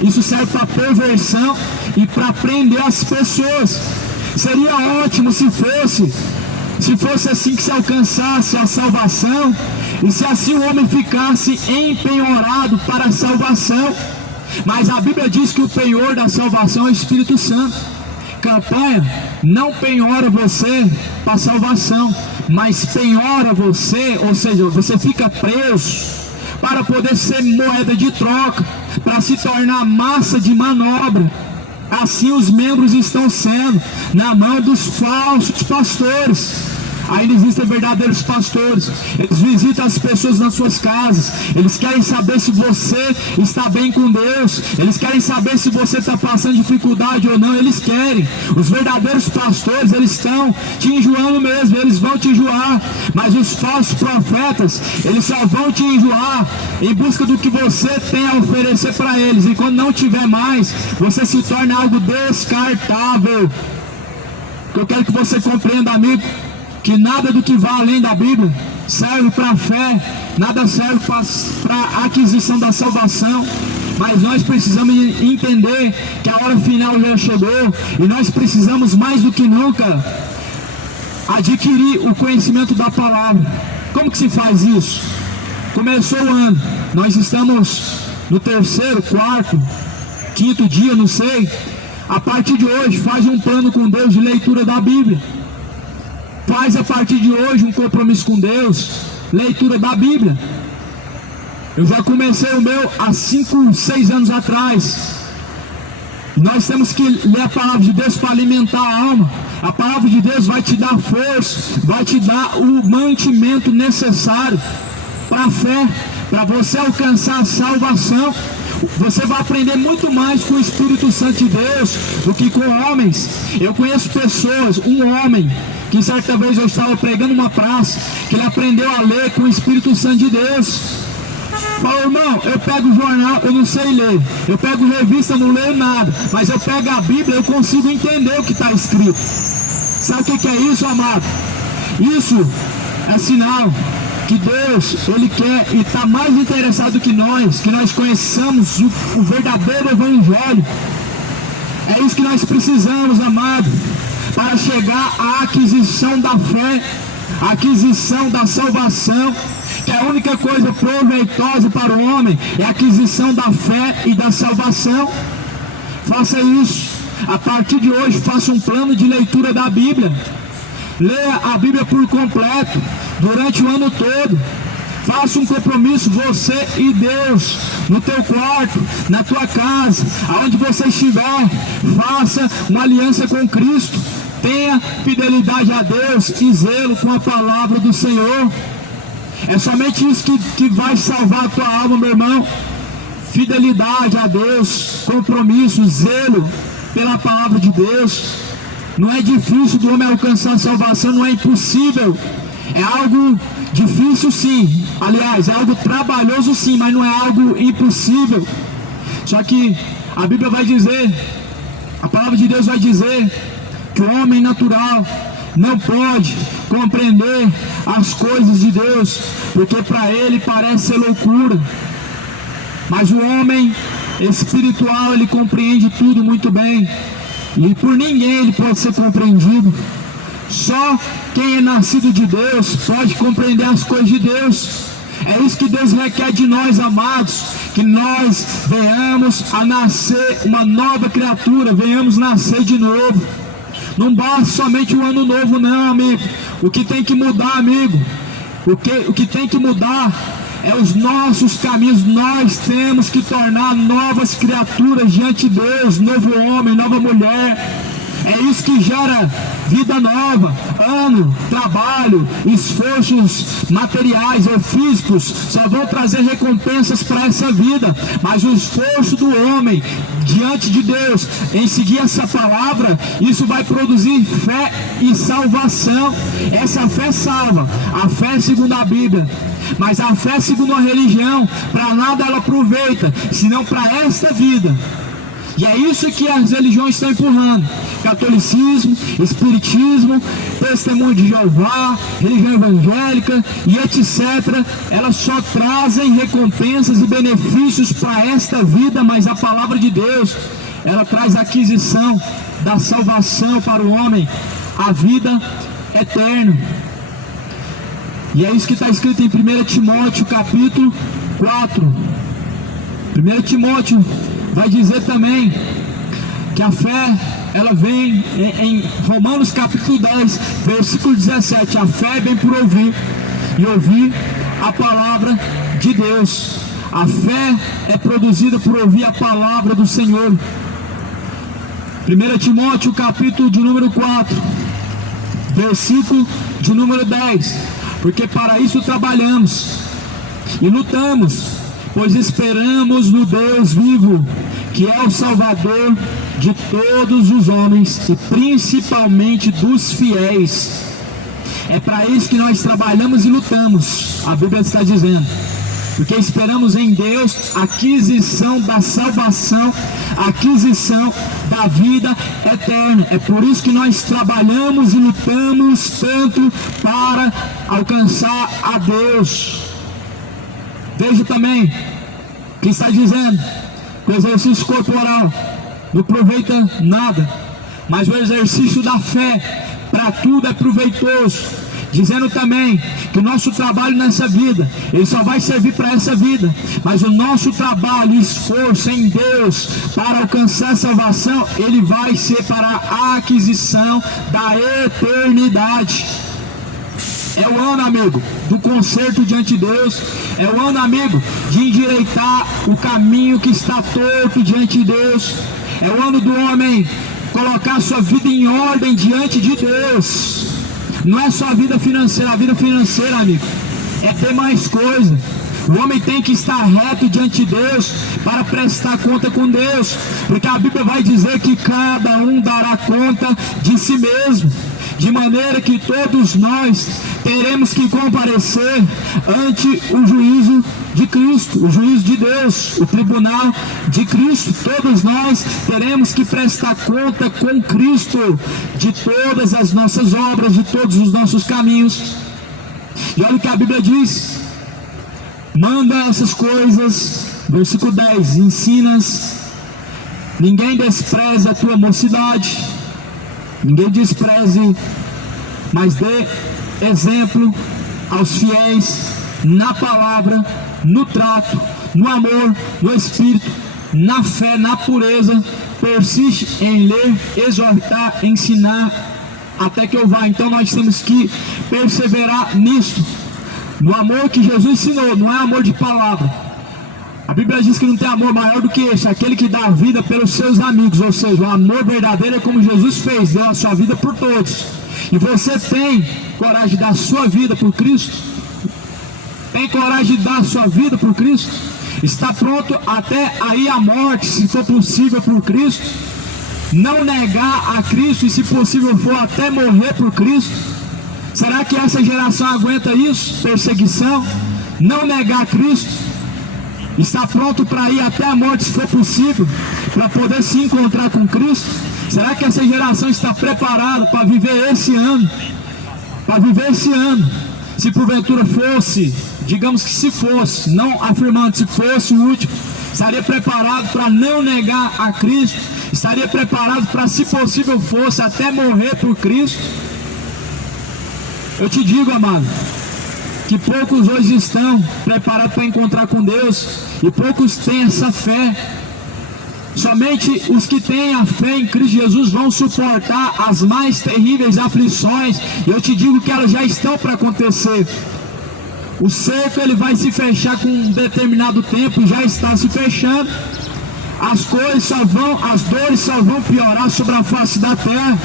Isso serve para perversão e para prender as pessoas. Seria ótimo se fosse assim que se alcançasse a salvação, e se assim o homem ficasse empenhorado para a salvação. Mas a Bíblia diz que o penhor da salvação é o Espírito Santo. Campanha não penhora você para a salvação, mas penhora você, ou seja, você fica preso para poder ser moeda de troca, para se tornar massa de manobra. Assim os membros estão sendo na mão dos falsos pastores. Ainda existem verdadeiros pastores, eles visitam as pessoas nas suas casas, eles querem saber se você está bem com Deus, eles querem saber se você está passando dificuldade ou não, eles querem. Os verdadeiros pastores, eles estão te enjoando mesmo, eles vão te enjoar, mas os falsos profetas, eles só vão te enjoar em busca do que você tem a oferecer para eles, e quando não tiver mais, você se torna algo descartável. Eu quero que você compreenda, amigo, que nada do que vai além da Bíblia serve para a fé, nada serve para a aquisição da salvação. Mas nós precisamos entender que a hora final já chegou, e nós precisamos mais do que nunca adquirir o conhecimento da palavra. Como que se faz isso? Começou o ano, nós estamos no 3º, 4º, 5º dia, não sei. A partir de hoje, faz um plano com Deus de leitura da Bíblia. Faz a partir de hoje um compromisso com Deus, leitura da Bíblia. Eu já comecei o meu há 5, 6 anos atrás. Nós temos que ler a palavra de Deus para alimentar a alma. A palavra de Deus vai te dar força, vai te dar o mantimento necessário para a fé, para você alcançar a salvação. Você vai aprender muito mais com o Espírito Santo de Deus do que com homens. Eu conheço pessoas, um homem que certa vez eu estava pregando uma praça, que ele aprendeu a ler com o Espírito Santo de Deus. Falou: irmão, eu pego jornal, eu não sei ler, eu pego revista, não leio nada, mas eu pego a Bíblia, eu consigo entender o que está escrito. Sabe o que é isso, amado? Isso é sinal que Deus, Ele quer e está mais interessado que nós conheçamos o verdadeiro Evangelho. É isso que nós precisamos, amado, para chegar à aquisição da fé, à aquisição da salvação, que a única coisa proveitosa para o homem é a aquisição da fé e da salvação. Faça isso. A partir de hoje, faça um plano de leitura da Bíblia. Leia a Bíblia por completo, durante o ano todo. Faça um compromisso, você e Deus, no teu quarto, na tua casa, aonde você estiver. Faça uma aliança com Cristo. Tenha fidelidade a Deus e zelo com a palavra do Senhor. É somente isso que vai salvar a tua alma, meu irmão. Fidelidade a Deus, compromisso, zelo pela palavra de Deus. Não é difícil do homem alcançar a salvação, não é impossível. É algo difícil sim, aliás, é algo trabalhoso sim, mas não é algo impossível. Só que a Bíblia vai dizer, a palavra de Deus vai dizer que o homem natural não pode compreender as coisas de Deus, porque para ele parece ser loucura. Mas o homem espiritual, ele compreende tudo muito bem, e por ninguém ele pode ser compreendido. Só quem é nascido de Deus pode compreender as coisas de Deus. É isso que Deus requer de nós, amados, que nós venhamos a nascer uma nova criatura, venhamos nascer de novo. Não basta somente o ano novo, não, amigo. O que tem que mudar, amigo, o que tem que mudar é os nossos caminhos. Nós temos que tornar novas criaturas diante de Deus, novo homem, nova mulher. É isso que gera vida nova, ano, trabalho, esforços materiais ou físicos só vão trazer recompensas para essa vida, mas o esforço do homem diante de Deus em seguir essa palavra, isso vai produzir fé e salvação. Essa fé salva, a fé segundo a Bíblia. Mas a fé segundo a religião, para nada ela aproveita, senão para esta vida. E é isso que as religiões estão empurrando: catolicismo, espiritismo, testemunho de Jeová, religião evangélica e etc. Elas só trazem recompensas e benefícios para esta vida, mas a palavra de Deus, ela traz a aquisição da salvação para o homem, a vida eterna. E é isso que está escrito em 1 Timóteo capítulo 4. 1 Timóteo vai dizer também que a fé, ela vem em Romanos capítulo 10, versículo 17. A fé vem por ouvir, e ouvir a palavra de Deus. A fé é produzida por ouvir a palavra do Senhor. 1 Timóteo capítulo de número 4, versículo de número 10. Porque para isso trabalhamos e lutamos, pois esperamos no Deus vivo, que é o Salvador de todos os homens e principalmente dos fiéis. É para isso que nós trabalhamos e lutamos, a Bíblia está dizendo, porque esperamos em Deus a aquisição da salvação, a aquisição da vida eterna. É por isso que nós trabalhamos e lutamos tanto para alcançar a Deus. Veja também que está dizendo que o exercício corporal não aproveita nada, mas o exercício da fé para tudo é proveitoso. Dizendo também que o nosso trabalho nessa vida, ele só vai servir para essa vida, mas o nosso trabalho e esforço em Deus para alcançar a salvação, ele vai ser para a aquisição da eternidade. É o ano, amigo, do conserto diante de Deus. É o ano, amigo, de endireitar o caminho que está torto diante de Deus. É o ano do homem colocar sua vida em ordem diante de Deus. Não é só a vida financeira, amigo, é ter mais coisa. O homem tem que estar reto diante de Deus para prestar conta com Deus, porque a Bíblia vai dizer que cada um dará conta de si mesmo, de maneira que todos nós teremos que comparecer ante o juízo de Cristo, o juízo de Deus, o tribunal de Cristo. Todos nós teremos que prestar conta com Cristo de todas as nossas obras, de todos os nossos caminhos. E olha o que a Bíblia diz: manda essas coisas, versículo 10, ensinas, ninguém despreze a tua mocidade, ninguém despreze, mas dê exemplo aos fiéis na palavra, no trato, no amor, no espírito, na fé, na pureza. Persiste em ler, exortar, ensinar, até que eu vá. Então nós temos que perseverar nisto, no amor que Jesus ensinou. Não é amor de palavra. A Bíblia diz que não tem amor maior do que esse, aquele que dá a vida pelos seus amigos. Ou seja, o amor verdadeiro é como Jesus fez, deu a sua vida por todos. E você tem coragem de dar a sua vida por Cristo? Tem coragem de dar a sua vida por Cristo? Está pronto até aí a morte, se for possível, por Cristo? Não negar a Cristo e, se possível for, até morrer por Cristo? Será que essa geração aguenta isso? Perseguição? Não negar a Cristo? Está pronto para ir até a morte, se for possível, para poder se encontrar com Cristo? Será que essa geração está preparada para viver esse ano? Para viver esse ano, se porventura fosse, digamos que se fosse, não afirmando, se fosse o último, estaria preparado para não negar a Cristo? Estaria preparado para, se possível fosse, até morrer por Cristo? Eu te digo, amado, que poucos hoje estão preparados para encontrar com Deus, e poucos têm essa fé. Somente os que têm a fé em Cristo Jesus vão suportar as mais terríveis aflições, e eu te digo que elas já estão para acontecer. O cerco ele vai se fechar com um determinado tempo, já está se fechando. As dores só vão piorar sobre a face da terra.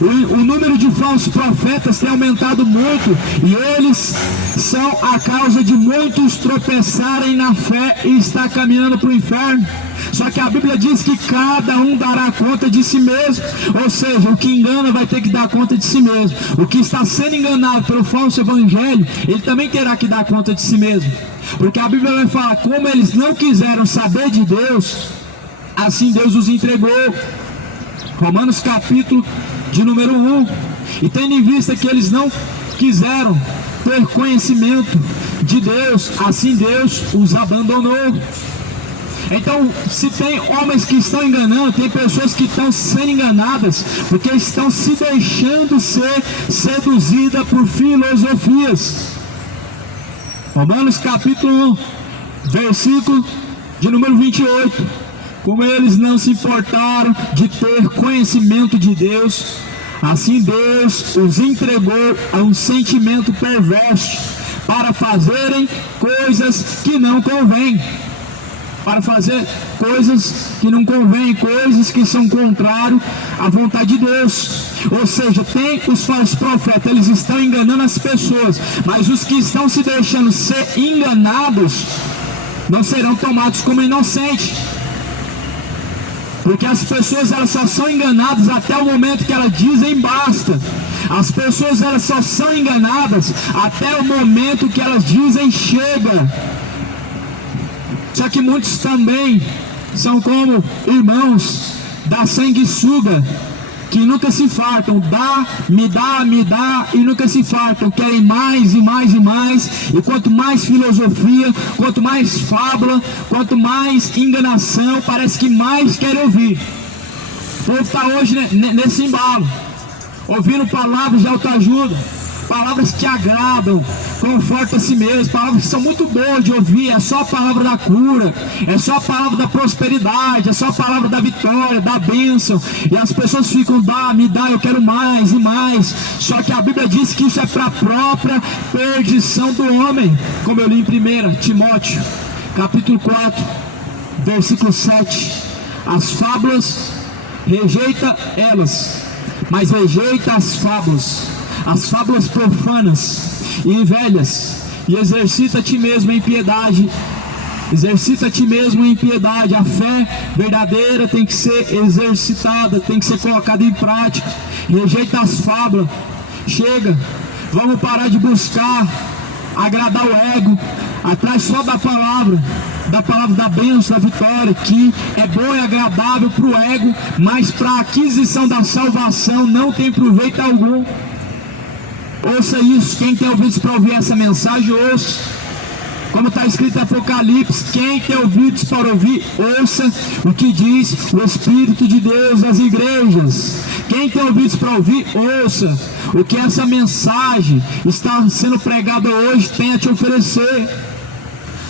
O número de falsos profetas tem aumentado muito, e eles são a causa de muitos tropeçarem na fé e estar caminhando para o inferno. Só que a Bíblia diz que cada um dará conta de si mesmo, ou seja, o que engana vai ter que dar conta de si mesmo. O que está sendo enganado pelo falso evangelho, ele também terá que dar conta de si mesmo, porque a Bíblia vai falar, como eles não quiseram saber de Deus, assim Deus os entregou. Romanos capítulo de número 1. E tendo em vista que eles não quiseram ter conhecimento de Deus, assim Deus os abandonou. Então, se tem homens que estão enganando, tem pessoas que estão sendo enganadas, porque estão se deixando ser seduzidas por filosofias. Romanos capítulo 1, versículo de número 28. Como eles não se importaram de ter conhecimento de Deus, assim Deus os entregou a um sentimento perverso, para fazerem coisas que não convêm. Para fazer coisas que não convêm, coisas que são contrárias à vontade de Deus. Ou seja, tem os falsos profetas, eles estão enganando as pessoas, mas os que estão se deixando ser enganados não serão tomados como inocentes, porque as pessoas elas só são enganadas até o momento que elas dizem basta. As pessoas elas só são enganadas até o momento que elas dizem chega. Só que muitos também são como irmãos da sanguessuga, que nunca se fartam, me dá e nunca se fartam, querem mais e mais e mais, e quanto mais filosofia, quanto mais fábula, quanto mais enganação, parece que mais querem ouvir. O povo está hoje nesse embalo, ouvindo palavras de autoajuda, palavras que agradam, confortam a si mesmo, palavras que são muito boas de ouvir. É só a palavra da cura, é só a palavra da prosperidade, é só a palavra da vitória, da bênção, e as pessoas ficam, me dá, eu quero mais e mais. Só que a Bíblia diz que isso é para a própria perdição do homem, como eu li em 1 Timóteo capítulo 4, versículo 7. As fábulas, rejeita elas, mas rejeita as fábulas profanas e velhas, e exercita a ti mesmo em piedade. A fé verdadeira tem que ser exercitada, tem que ser colocada em prática. Rejeita as fábulas. Chega, vamos parar de buscar agradar o ego, atrás só da palavra da bênção, da vitória, que é bom e agradável para o ego, mas para a aquisição da salvação não tem proveito algum. Ouça isso, quem tem ouvidos para ouvir essa mensagem, ouça. Como está escrito em Apocalipse, quem tem ouvidos para ouvir, ouça o que diz o Espírito de Deus às igrejas. Quem tem ouvidos para ouvir, ouça o que essa mensagem está sendo pregada hoje tem a te oferecer.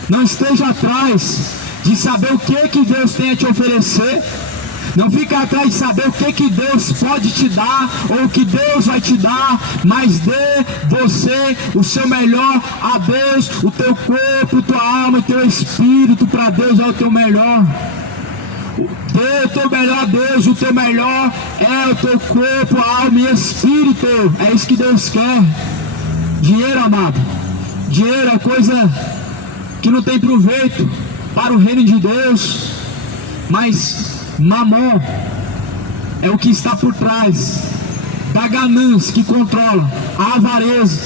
Não esteja atrás de saber o que Deus tem a te oferecer. Não fica atrás de saber o que Deus pode te dar, ou o que Deus vai te dar, mas dê você o seu melhor a Deus, o teu corpo, tua alma e teu espírito para Deus é o teu melhor. Dê o teu melhor a Deus, o teu melhor é o teu corpo, alma e espírito. É isso que Deus quer. Dinheiro, amado, dinheiro é coisa que não tem proveito para o reino de Deus, mas Mamon é o que está por trás da ganância que controla a avareza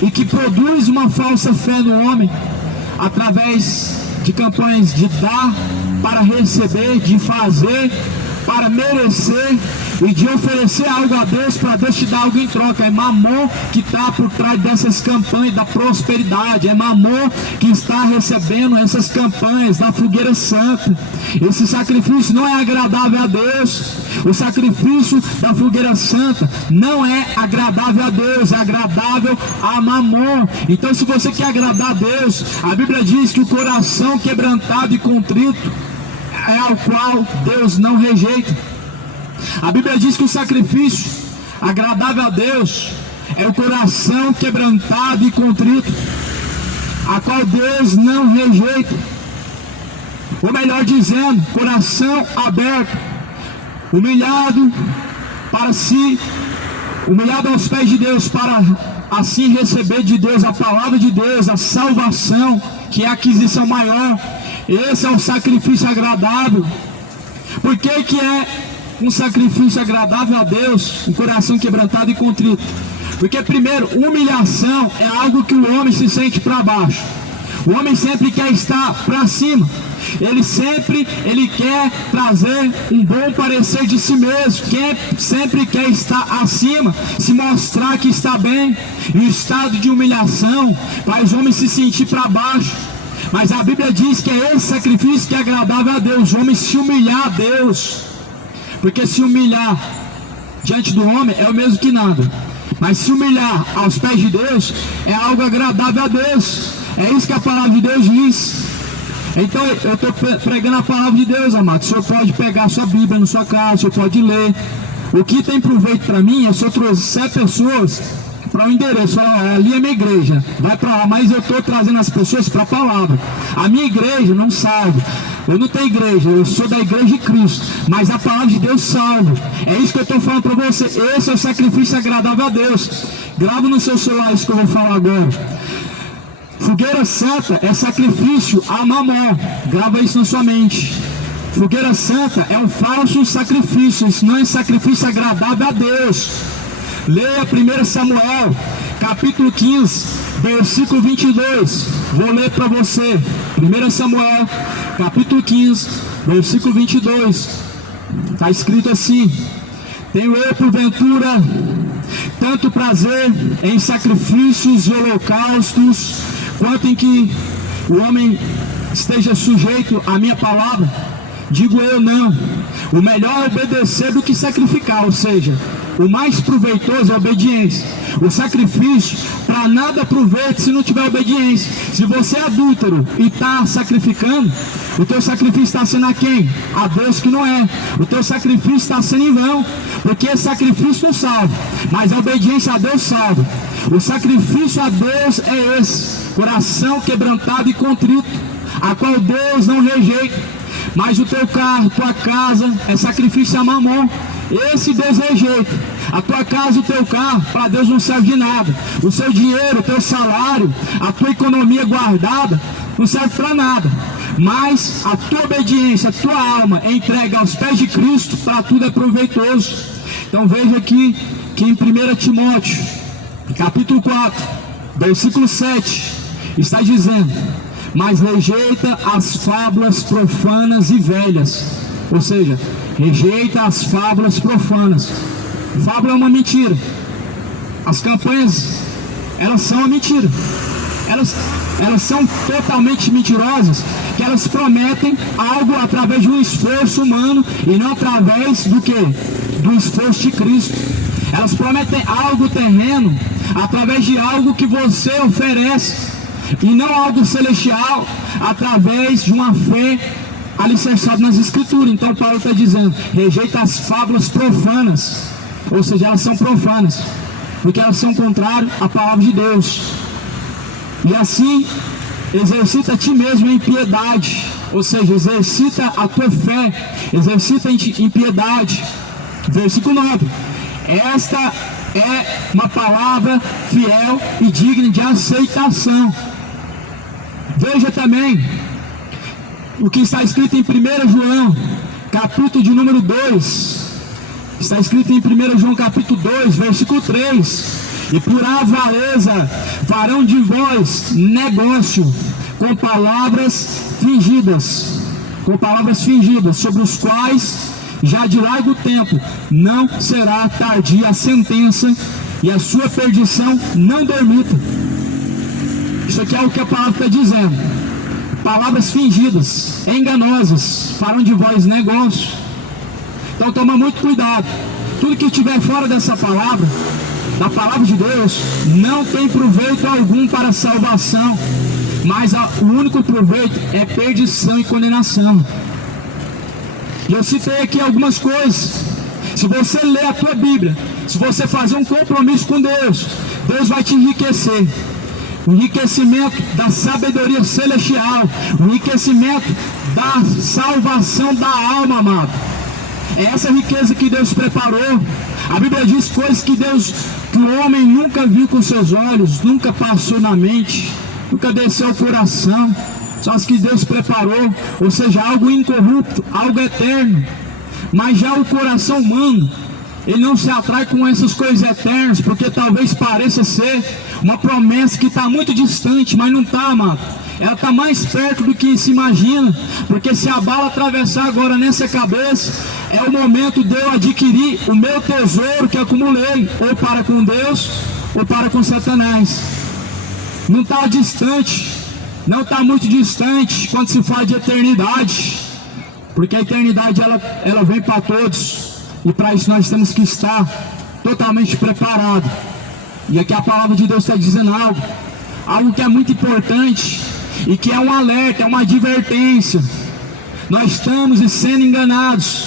e que produz uma falsa fé no homem através de campanhas de dar para receber, de fazer para merecer e de oferecer algo a Deus para Deus te dar algo em troca. É Mamon que está por trás dessas campanhas da prosperidade, é Mamon que está recebendo essas campanhas da fogueira santa. Esse sacrifício não é agradável a Deus. O sacrifício da fogueira santa não é agradável a Deus, é agradável a Mamon. Então, se você quer agradar a Deus, a Bíblia diz que o coração quebrantado e contrito é ao qual Deus não rejeita. A Bíblia diz que o sacrifício agradável a Deus é o coração quebrantado e contrito, a qual Deus não rejeita. Ou melhor dizendo, coração aberto, humilhado para se humilhar aos pés de Deus, para assim receber de Deus a palavra de Deus, a salvação, que é a aquisição maior. Esse é o sacrifício agradável. Por que é um sacrifício agradável a Deus? Um coração quebrantado e contrito. Porque primeiro, humilhação é algo que o homem se sente para baixo. O homem sempre quer estar para cima. Ele quer trazer um bom parecer de si mesmo, sempre quer estar acima, se mostrar que está bem. E o estado de humilhação faz o homem se sentir para baixo. Mas a Bíblia diz que é esse sacrifício que é agradável a Deus, o homem se humilhar a Deus. Porque se humilhar diante do homem é o mesmo que nada, mas se humilhar aos pés de Deus é algo agradável a Deus. É isso que a palavra de Deus diz. Então eu estou pregando a palavra de Deus, amado. O senhor pode pegar a sua Bíblia na sua casa, o senhor pode ler. O que tem proveito para mim é se eu trouxer pessoas para o endereço, ali é minha igreja, vai para lá, mas eu estou trazendo as pessoas para a palavra. A minha igreja não salva, eu não tenho igreja, eu sou da igreja de Cristo, mas a palavra de Deus salva. É isso que eu estou falando para você. Esse é o sacrifício agradável a Deus. Grava no seu celular isso que eu vou falar agora. Fogueira santa é sacrifício a Mamon. Grava isso na sua mente. Fogueira santa é um falso sacrifício. Isso não é sacrifício agradável a Deus. Leia 1 Samuel, capítulo 15, versículo 22. Vou ler para você. 1 Samuel, capítulo 15, versículo 22. Está escrito assim: tenho eu, porventura, tanto prazer em sacrifícios e holocaustos, quanto em que o homem esteja sujeito à minha palavra? Digo eu, não. O melhor é obedecer do que sacrificar, ou seja, o mais proveitoso é a obediência. O sacrifício para nada aproveita se não tiver obediência. Se você é adúltero e está sacrificando, o teu sacrifício está sendo a quem? A Deus que não é. O teu sacrifício está sendo em vão, porque esse sacrifício não salva, mas a obediência a Deus salva. O sacrifício a Deus é esse: coração quebrantado e contrito, a qual Deus não rejeita. Mas o teu carro, tua casa, é sacrifício a Mamon. Esse Deus rejeita. A tua casa, o teu carro, para Deus não serve de nada. O seu dinheiro, o teu salário, a tua economia guardada, não serve para nada. Mas a tua obediência, a tua alma entrega aos pés de Cristo, para tudo é proveitoso. Então veja aqui que em 1 Timóteo, capítulo 4, versículo 7, está dizendo: mas rejeita as fábulas profanas e velhas. Ou seja, rejeita as fábulas profanas. Fábula é uma mentira. As campanhas, elas são uma mentira. Elas são totalmente mentirosas, que elas prometem algo através de um esforço humano e não através do que? Do esforço de Cristo. Elas prometem algo terreno através de algo que você oferece, e não algo celestial através de uma fé alicerçada nas Escrituras. Então Paulo está dizendo: rejeita as fábulas profanas, ou seja, elas são profanas, porque elas são contrárias à palavra de Deus. E assim, exercita a ti mesmo em piedade, ou seja, exercita a tua fé, exercita em piedade. Versículo 9: esta é uma palavra fiel e digna de aceitação. Veja também o que está escrito em 1 João, capítulo de número 2. Está escrito em 1 João capítulo 2, versículo 3: e por avareza farão de vós negócio com palavras fingidas, sobre os quais já de largo tempo não será tardia a sentença, e a sua perdição não dormita. Isso aqui é o que a palavra está dizendo. Palavras fingidas, enganosas, farão de vós negócio. Então toma muito cuidado. Tudo que estiver fora dessa palavra, da palavra de Deus, não tem proveito algum para a salvação, mas o único proveito é perdição e condenação. E eu citei aqui algumas coisas. Se você ler a tua Bíblia, se você fazer um compromisso com Deus, Deus vai te enriquecer. O enriquecimento da sabedoria celestial, o enriquecimento da salvação da alma, amado. É essa riqueza que Deus preparou. A Bíblia diz coisas que o homem nunca viu com seus olhos, nunca passou na mente, nunca desceu ao coração. São as que Deus preparou, ou seja, algo incorrupto, algo eterno. Mas já o coração humano, ele não se atrai com essas coisas eternas, porque talvez pareça ser uma promessa que está muito distante, mas não está, amado. Ela está mais perto do que se imagina, porque se a bala atravessar agora nessa cabeça, é o momento de eu adquirir o meu tesouro que acumulei, ou para com Deus, ou para com Satanás. Não está distante, não está muito distante quando se fala de eternidade, porque a eternidade ela vem para todos, e para isso nós temos que estar totalmente preparados. E aqui a palavra de Deus está dizendo algo que é muito importante, e que é um alerta, é uma advertência. Nós estamos sendo enganados.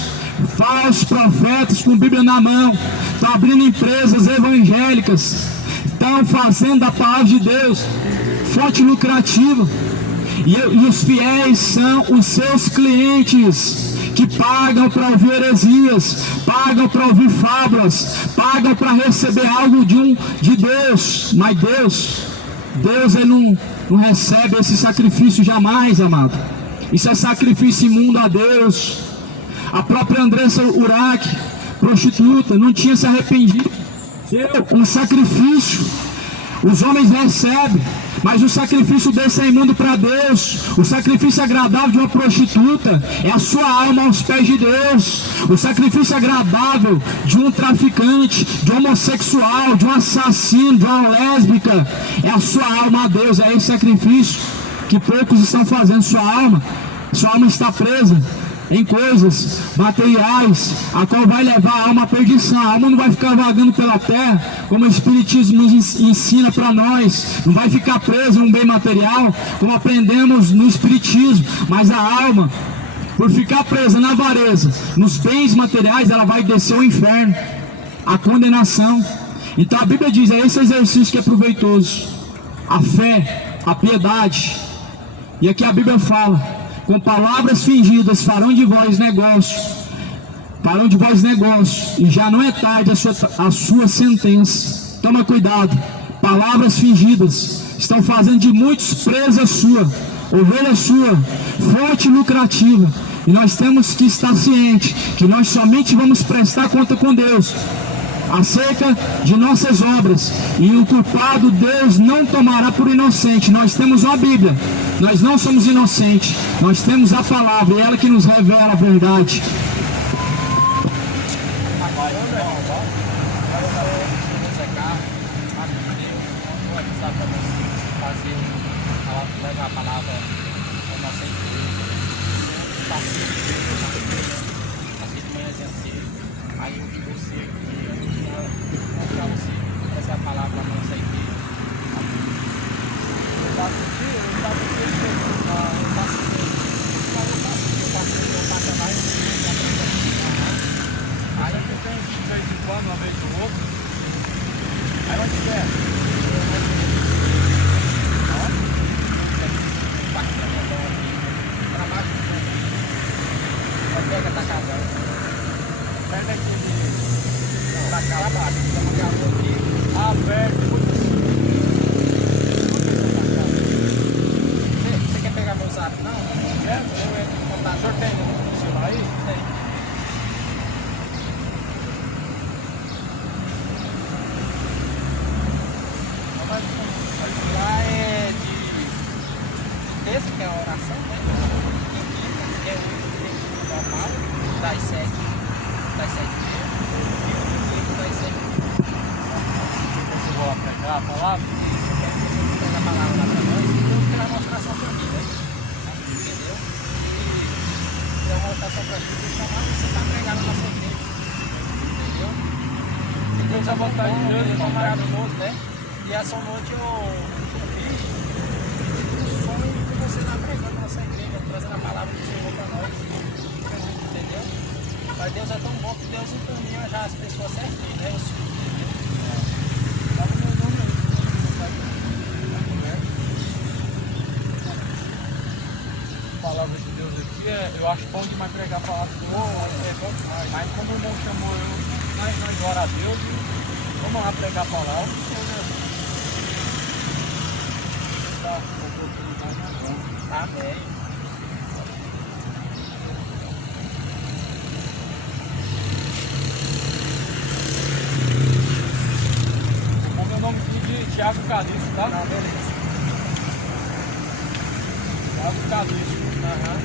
Falsos profetas com Bíblia na mão estão abrindo empresas evangélicas, estão fazendo da palavra de Deus fonte lucrativa, e os fiéis são os seus clientes, que pagam para ouvir heresias, pagam para ouvir fábulas, pagam para receber algo de Deus. Mas Deus ele não recebe esse sacrifício jamais, amado. Isso é sacrifício imundo a Deus. A própria Andressa Urach, prostituta, não tinha se arrependido. Deu um sacrifício. Os homens recebem, mas o sacrifício desse é imundo para Deus. O sacrifício agradável de uma prostituta é a sua alma aos pés de Deus. O sacrifício agradável de um traficante, de um homossexual, de um assassino, de uma lésbica, é a sua alma a Deus. É esse sacrifício que poucos estão fazendo. Sua alma está presa em coisas materiais, a qual vai levar a alma à perdição. A alma não vai ficar vagando pela terra, como o Espiritismo nos ensina para nós, não vai ficar presa num bem material, como aprendemos no Espiritismo, mas a alma, por ficar presa na avareza, nos bens materiais, ela vai descer ao inferno, a condenação. Então a Bíblia diz, é esse exercício que é proveitoso, a fé, a piedade. E aqui a Bíblia fala, com palavras fingidas farão de vós negócio, e já não é tarde a sua sentença. Toma cuidado, palavras fingidas estão fazendo de muitos presa sua, ovelha sua, fonte lucrativa. E nós temos que estar cientes que nós somente vamos prestar conta com Deus acerca de nossas obras, e o culpado Deus não tomará por inocente. Nós temos a Bíblia, nós não somos inocentes, nós temos a palavra, e ela que nos revela a verdade. Essa palavra nossa aqui. Eu passo mais. Aí eu tenho de vez em quando, uma vez ou outra. Aí onde é? Para baixo do chão. A pega tá casando. Pega aqui pra cá abaixo. Estamos gravando aqui. Aberto. Você quer pegar meu zap? Não? É? Eu entro em contato. O senhor tem no celular aí? Tem. Lá é de... Esse que é a oração, né? Que é o normal, das 7 das 7 e das 7. Eu vou lá pregar a palavra. Você quer que você pregue a palavra lá para nós? Eu quero mostrar só para mim, né? Entendeu? E eu vou mostrar só para ti, eu chamar você está pregando na sua igreja. Entendeu? E Deus a vontade de Deus é maravilhoso, né? E essa noite eu vi um sonho que você está pregando na nossa igreja, trazendo a palavra do Senhor para nós. Entendeu? Mas Deus é tão bom que Deus encaminha já as pessoas certinhas, né? Os filhos, entendeu? Dá no meu nome aí. A palavra de Deus aqui eu acho bom demais pregar a palavra do Senhor, mas como o irmão chamou eu. nós glória a Deus. Vamos lá pregar a palavra. Amém. O meu nome aqui de Thiago Calixto, tá? Não, beleza. Thiago Calixto. Aham.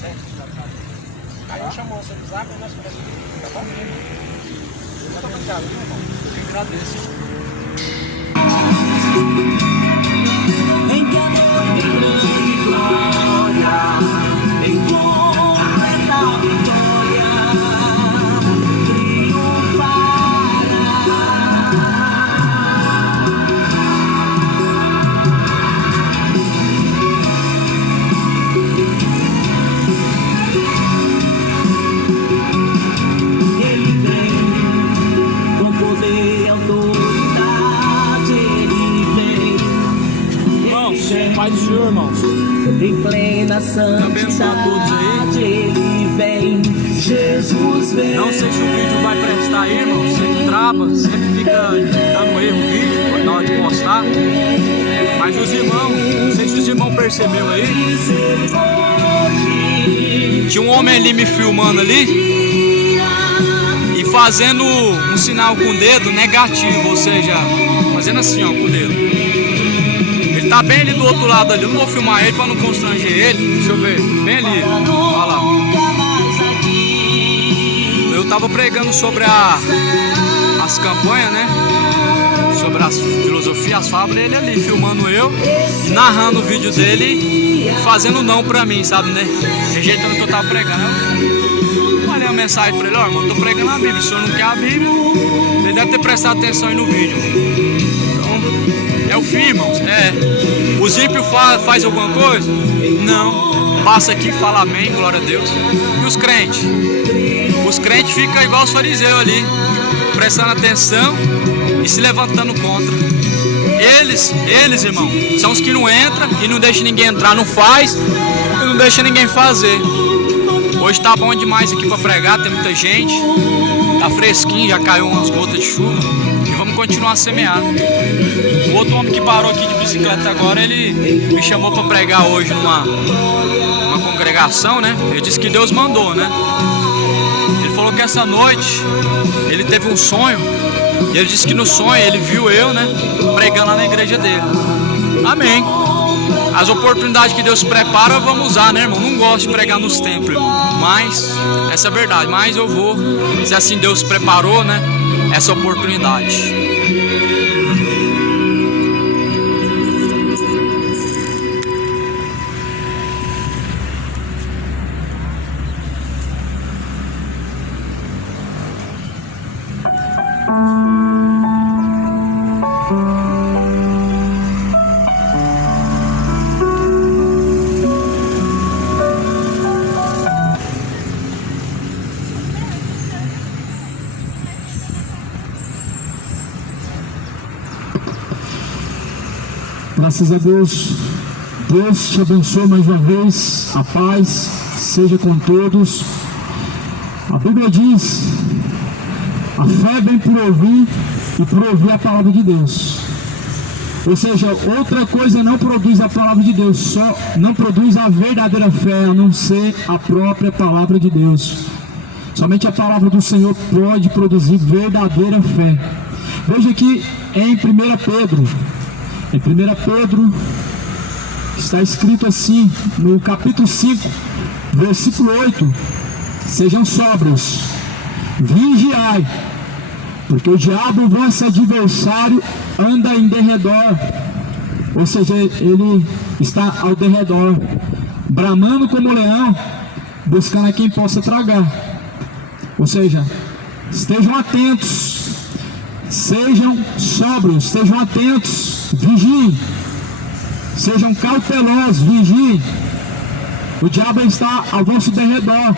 Certo, Thiago Calixto. Aí eu chamo você no zap e nós conversamos, tá bom? Muito obrigado, irmão. Eu agradeço. Em que a noite grande glória, em completa vitória, Ele vem com poder e autoridade, Ele vem. Irmãos, Pai do Senhor, irmãos. Em plena santidade, Ele vem, Jesus vem. Não sei se o vídeo vai prestar aí, irmão. Sempre trava, sempre fica dando erro o vídeo na hora de postar. Mas os irmãos, não sei se os irmãos perceberam aí. Tinha um homem ali me filmando ali e fazendo um sinal com o dedo negativo, ou seja, fazendo assim, ó, com o dedo. Ele tá bem ali do outro lado ali. Eu não vou filmar ele pra não constranger ele. Deixa eu ver, bem ali. Olha lá. Eu tava pregando sobre as campanhas, né? Sobre as filosofias, as fábulas, ele ali filmando eu, narrando o vídeo dele, fazendo não pra mim, sabe, né? Rejeitando o que eu tava pregando. Eu mandei uma mensagem pra ele: ó, irmão, eu tô pregando a Bíblia, o senhor não quer a Bíblia? Ele deve ter prestado atenção aí no vídeo. Então, é o fim, irmãos. Os ímpios faz alguma coisa? Não. Passa aqui e fala amém, glória a Deus. E os crentes? Os crentes ficam igual os fariseus ali, prestando atenção e se levantando contra. Eles, irmão, são os que não entram e não deixam ninguém entrar, não faz e não deixa ninguém fazer. Hoje tá bom demais aqui para pregar, tem muita gente, tá fresquinho, já caiu umas gotas de chuva e vamos continuar a semear. O outro homem que parou aqui de bicicleta agora, ele me chamou para pregar hoje numa congregação, né? Ele disse que Deus mandou, né? Ele falou que essa noite ele teve um sonho. E ele disse que no sonho ele viu eu, né, pregando lá na igreja dele. Amém. As oportunidades que Deus prepara, vamos usar, né, irmão? Não gosto de pregar nos templos, irmão. Mas, essa é a verdade. Mas eu vou, se assim Deus preparou, né, essa oportunidade. Graças a Deus. Deus te abençoe mais uma vez. A paz seja com todos. A Bíblia diz: a fé vem por ouvir e por ouvir a palavra de Deus. Ou seja, outra coisa não produz a palavra de Deus, só não produz a verdadeira fé, a não ser a própria palavra de Deus. Somente a palavra do Senhor pode produzir verdadeira fé. Veja aqui em 1 Pedro. Em 1 Pedro está escrito assim, no capítulo 5, versículo 8: sejam sóbrios, vigiai, porque o diabo, vosso adversário, anda em derredor, ou seja, ele está ao derredor, bramando como leão, buscando a quem possa tragar. Ou seja, estejam atentos, sejam sóbrios, estejam atentos, vigiem, sejam cautelosos, vigiem. O diabo está ao vosso derredor,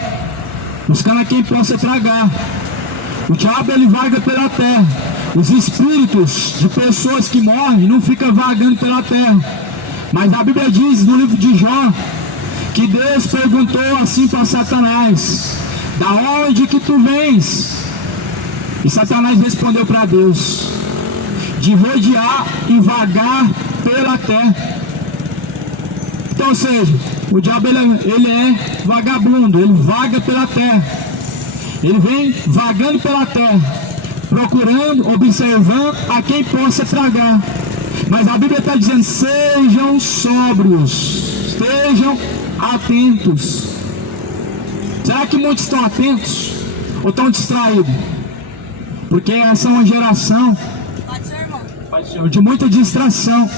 buscando a quem possa tragar. O diabo, ele vaga pela terra. Os espíritos de pessoas que morrem não ficam vagando pela terra. Mas a Bíblia diz no livro de Jó que Deus perguntou assim para Satanás: da onde que tu vens? E Satanás respondeu para Deus: de rodear e vagar pela terra. Então, ou seja, o diabo ele é vagabundo, ele vaga pela terra. Ele vem vagando pela terra, procurando, observando a quem possa tragar. Mas a Bíblia está dizendo: sejam sóbrios, estejam atentos. Será que muitos estão atentos ou estão distraídos? Porque essa é uma geração de muita distração.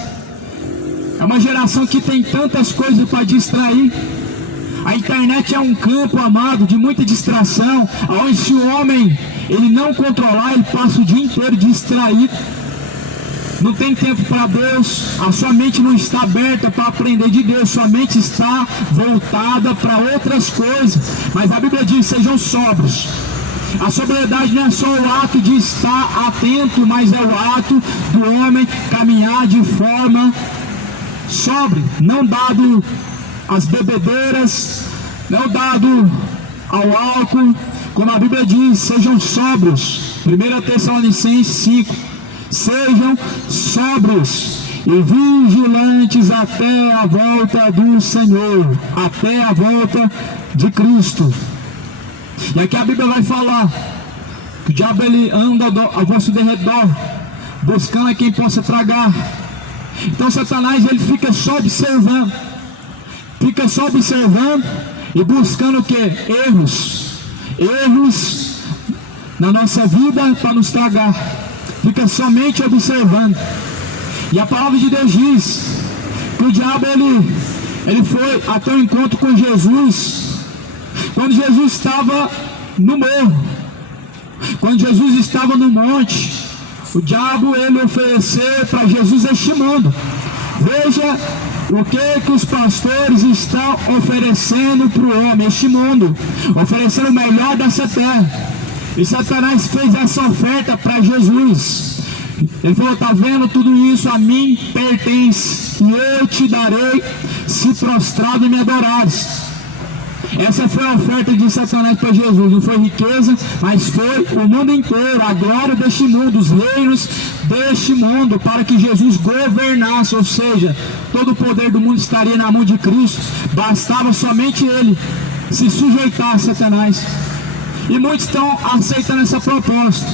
É uma geração que tem tantas coisas para distrair. A internet é um campo, amado, de muita distração, onde se o homem ele não controlar, ele passa o dia inteiro distraído. Não tem tempo para Deus, a sua mente não está aberta para aprender de Deus, sua mente está voltada para outras coisas. Mas a Bíblia diz: sejam sóbrios. A sobriedade não é só o ato de estar atento, mas é o ato do homem caminhar de forma sóbria, não dado às bebedeiras, não dado ao álcool, como a Bíblia diz: sejam sóbrios. 1 Tessalonicenses 5: sejam sóbrios e vigilantes até a volta do Senhor, até a volta de Cristo. E aqui a Bíblia vai falar que o diabo ele anda ao vosso derredor, buscando a quem possa tragar. Então Satanás ele fica só observando e buscando o que? Erros na nossa vida para nos tragar. Fica somente observando. E a palavra de Deus diz que o diabo ele foi até o encontro com Jesus quando Jesus estava no morro, quando Jesus estava no monte. O diabo ele ofereceu para Jesus este mundo. Veja o que os pastores estão oferecendo para o homem, este mundo, oferecendo o melhor dessa terra. E Satanás fez essa oferta para Jesus. Ele falou: está vendo, tudo isso a mim pertence, e eu te darei se prostrado me adorares. Essa foi a oferta de Satanás para Jesus. Não foi riqueza, mas foi o mundo inteiro, a glória deste mundo, os reinos deste mundo, para que Jesus governasse. Ou seja, todo o poder do mundo estaria na mão de Cristo. Bastava somente ele se sujeitar a Satanás. E muitos estão aceitando essa proposta.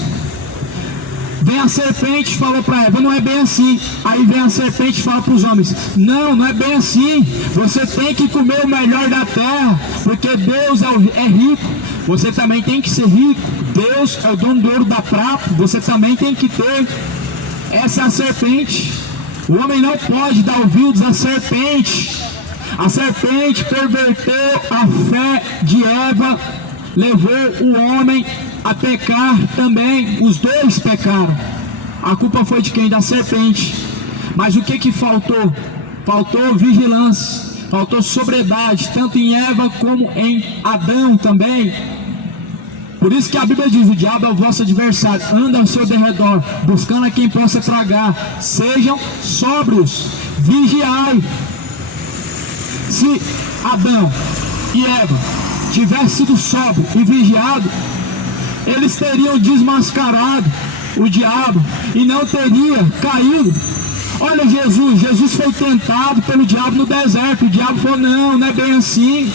Vem a serpente e falou para Eva: não é bem assim. Aí vem a serpente e fala para os homens: não é bem assim. Você tem que comer o melhor da terra, porque Deus é rico. Você também tem que ser rico. Deus é o dono do ouro da prata. Você também tem que ter. Essa é a serpente. O homem não pode dar ouvidos à serpente. A serpente perverteu a fé de Eva, levou o homem a pecar também. Os dois pecaram. A culpa foi de quem? Da serpente. Mas o que faltou? Faltou vigilância, faltou sobriedade, tanto em Eva como em Adão também. Por isso que a Bíblia diz: o diabo é o vosso adversário, anda ao seu derredor, buscando a quem possa tragar. Sejam sóbrios, vigiai. Se Adão e Eva tivessem sido sóbrios e vigiado, eles teriam desmascarado o diabo e não teria caído. Olha Jesus foi tentado pelo diabo no deserto. O diabo falou: não é bem assim.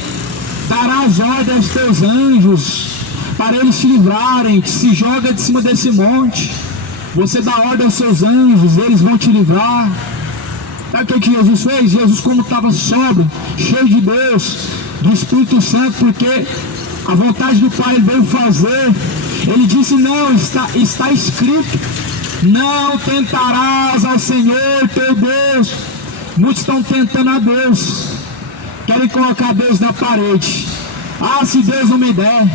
Darás ordem aos teus anjos para eles te livrarem. Se joga de cima desse monte, você dá ordem aos seus anjos, eles vão te livrar. Sabe o que Jesus fez? Jesus, como estava sóbrio, cheio de Deus, do Espírito Santo, porque a vontade do Pai ele veio fazer, ele disse: não, está escrito: não tentarás ao Senhor teu Deus. Muitos estão tentando a Deus, querem colocar Deus na parede. Se Deus não me der,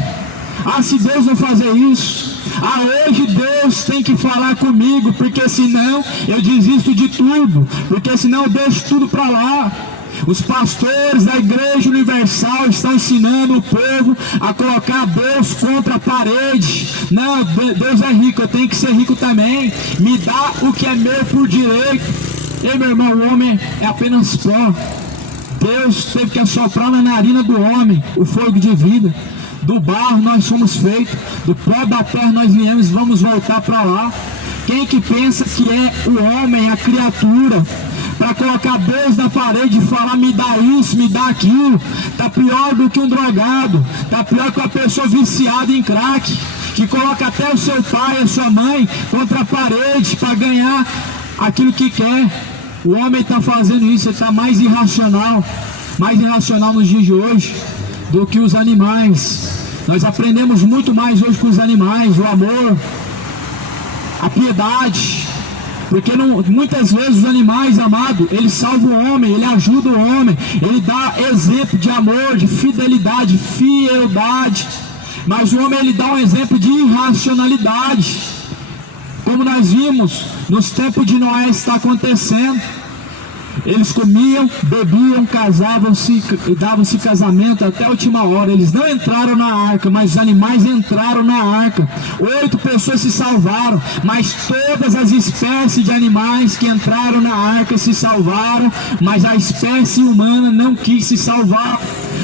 se Deus não fazer isso, hoje Deus tem que falar comigo, porque senão eu desisto de tudo, porque senão eu deixo tudo para lá. Os pastores da Igreja Universal estão ensinando o povo a colocar Deus contra a parede. Não, Deus é rico, eu tenho que ser rico também. Me dá o que é meu por direito. Ei, meu irmão, o homem é apenas pó. Deus teve que assoprar na narina do homem o fogo de vida. Do barro nós somos feitos, do pó da terra nós viemos e vamos voltar para lá. Quem que pensa que é o homem, a criatura, para colocar Deus na parede e falar me dá isso, me dá aquilo, tá pior do que um drogado, tá pior que uma pessoa viciada em crack, que coloca até o seu pai, a sua mãe contra a parede para ganhar aquilo que quer. O homem está fazendo isso, ele está mais irracional nos dias de hoje do que os animais. Nós aprendemos muito mais hoje com os animais, o amor, a piedade, porque muitas vezes os animais, amado, eles salvam o homem, ele ajuda o homem, ele dá exemplo de amor, de fidelidade, mas o homem ele dá um exemplo de irracionalidade, como nós vimos nos tempos de Noé está acontecendo. Eles comiam, bebiam, casavam-se e davam-se casamento até a última hora. Eles não entraram na arca, mas os animais entraram na arca. 8 pessoas se salvaram, mas todas as espécies de animais que entraram na arca se salvaram, mas a espécie humana não quis se salvar.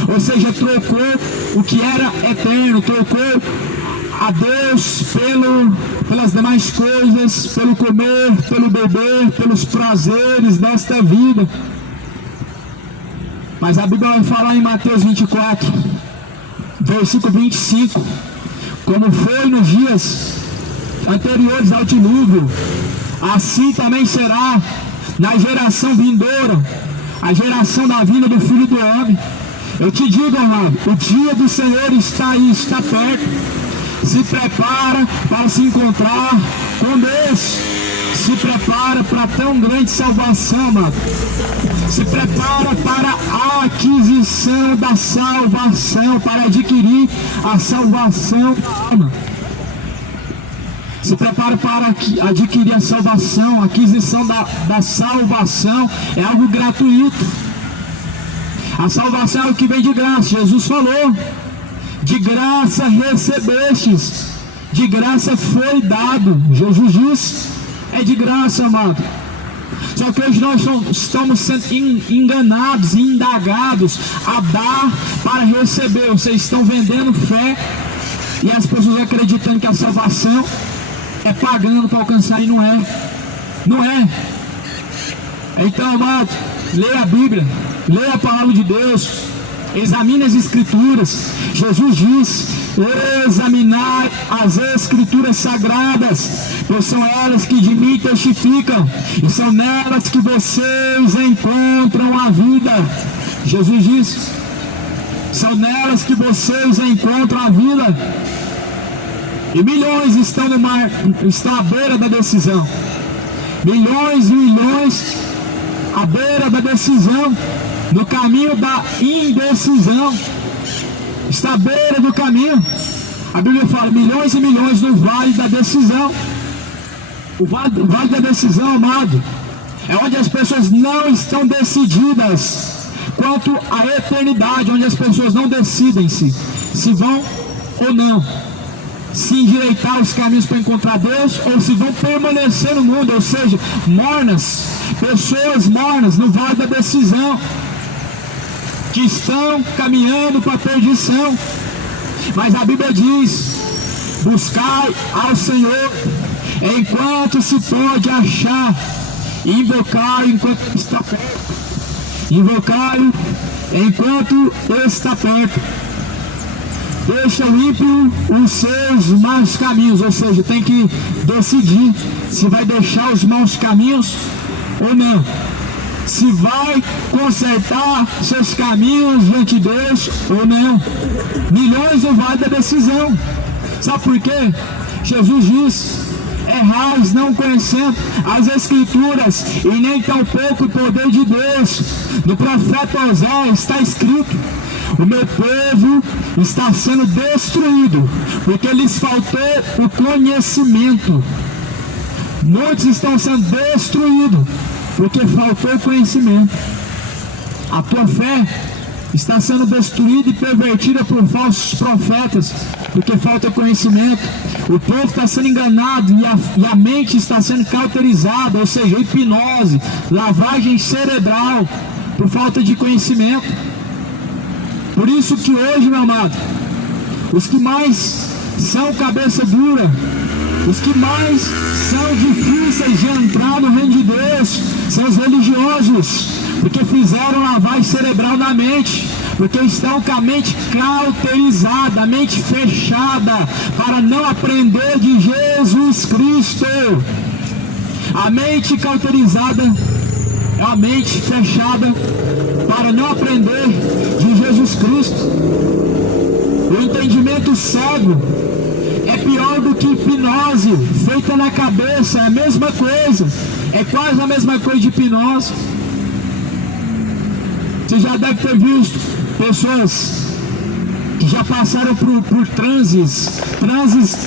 Ou seja, trocou o que era eterno, trocou a Deus pelas demais coisas, pelo comer, pelo beber, pelos prazeres desta vida. Mas a Bíblia vai falar em Mateus 24, versículo 25, como foi nos dias anteriores ao dilúvio, assim também será na geração vindoura, a geração da vinda do Filho do Homem. Eu te digo, amado, o dia do Senhor está aí, está perto. Se prepara para se encontrar com Deus. Se prepara para tão grande salvação, amado. Se prepara para a aquisição da salvação, para adquirir a salvação da alma. Se prepara para adquirir a salvação. A aquisição da salvação é algo gratuito. A salvação é o que vem de graça. Jesus falou: de graça recebestes, de graça foi dado. Jesus disse, é de graça, amado. Só que hoje nós estamos sendo enganados e indagados a dar para receber. Vocês estão vendendo fé e as pessoas acreditando que a salvação é pagando para alcançar, e não é. Não é. Então, amado, leia a Bíblia, leia a palavra de Deus, examine as Escrituras. Jesus diz: examinar as Escrituras sagradas, pois são elas que de mim testificam, e são nelas que vocês encontram a vida. Jesus diz: são nelas que vocês encontram a vida. E milhões estão no mar, estão à beira da decisão. Milhões e milhões à beira da decisão, no caminho da indecisão. Está à beira do caminho. A Bíblia fala milhões e milhões no vale da decisão. O vale da decisão, amado, é onde as pessoas não estão decididas quanto à eternidade, onde as pessoas não decidem se vão ou não, se endireitar os caminhos para encontrar Deus, ou se vão permanecer no mundo, ou seja, mornas, pessoas mornas no vale da decisão, que estão caminhando para a perdição. Mas a Bíblia diz: buscai ao Senhor enquanto se pode achar, invocar enquanto está perto. Invocar enquanto está perto. Deixa o ímpio os seus maus caminhos, ou seja, tem que decidir se vai deixar os maus caminhos ou não, se vai consertar seus caminhos diante de Deus ou não. Milhões no vale da decisão. Sabe por quê? Jesus diz: errais não conhecendo as Escrituras e nem tampouco o poder de Deus. No profeta Oséias está escrito: o meu povo está sendo destruído porque lhes faltou o conhecimento. Muitos estão sendo destruídos porque faltou o conhecimento. A tua fé está sendo destruída e pervertida por falsos profetas porque falta conhecimento. O povo está sendo enganado e a mente está sendo cauterizada, ou seja, hipnose, lavagem cerebral, por falta de conhecimento. Por isso que hoje, meu amado, os que mais são cabeça dura, os que mais são difíceis de entrar no reino de Deus, são os religiosos, porque fizeram lavagem cerebral na mente, porque estão com a mente cauterizada, a mente fechada, para não aprender de Jesus Cristo. A mente cauterizada é a mente fechada para não aprender de Jesus Cristo. O entendimento cego é pior do que hipnose feita na cabeça, é a mesma coisa, é quase a mesma coisa de hipnose. Você já deve ter visto pessoas que já passaram por transes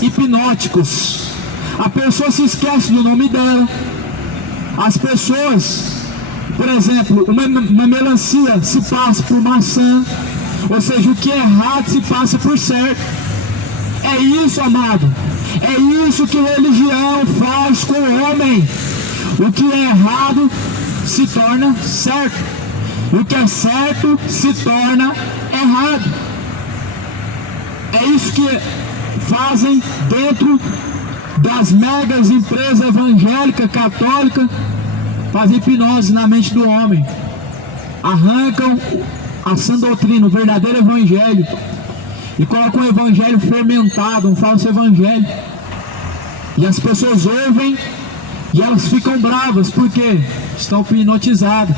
hipnóticos. A pessoa se esquece do nome dela. As pessoas, por exemplo, uma melancia se passa por maçã, ou seja, o que é errado se passa por certo. É isso, amado, é isso que religião faz com o homem. O que é errado se torna certo, o que é certo se torna errado. É isso que fazem dentro das megas empresas evangélicas, católicas, fazem hipnose na mente do homem, arrancam a sã doutrina, o verdadeiro evangelho, e colocam um evangelho fermentado, um falso evangelho, e as pessoas ouvem e elas ficam bravas, porque estão hipnotizadas.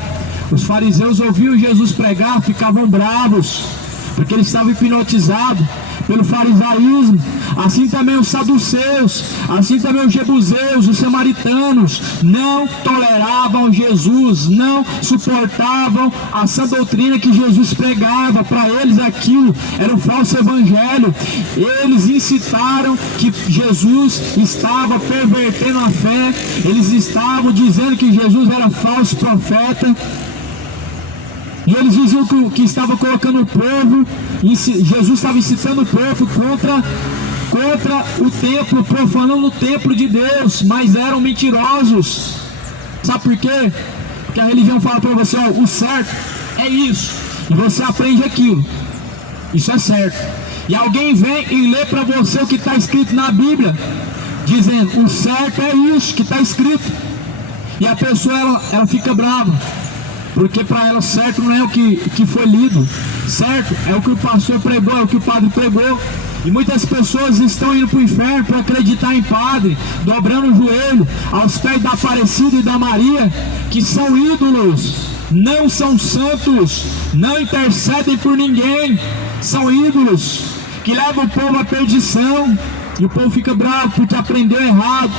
Os fariseus ouviam Jesus pregar, ficavam bravos, porque eles estavam hipnotizados pelo farisaísmo. Assim também os saduceus, assim também os jebuseus, os samaritanos não toleravam Jesus, não suportavam a sã doutrina que Jesus pregava. Para eles aquilo era um falso evangelho. Eles incitaram que Jesus estava pervertendo a fé, eles estavam dizendo que Jesus era falso profeta. E eles diziam que estava colocando o povo, Jesus estava incitando o povo contra o templo, profanando o templo de Deus, mas eram mentirosos. Sabe por quê? Porque a religião fala para você, ó, o certo é isso, e você aprende aquilo, isso é certo. E alguém vem e lê para você o que está escrito na Bíblia, dizendo, o certo é isso que está escrito. E a pessoa ela fica brava, porque para ela certo não é o que foi lido, certo é o que o pastor pregou, é o que o padre pregou. E muitas pessoas estão indo para o inferno por acreditar em padre, dobrando o joelho aos pés da Aparecida e da Maria, que são ídolos, não são santos, não intercedem por ninguém, são ídolos que levam o povo à perdição. E o povo fica bravo porque aprendeu errado.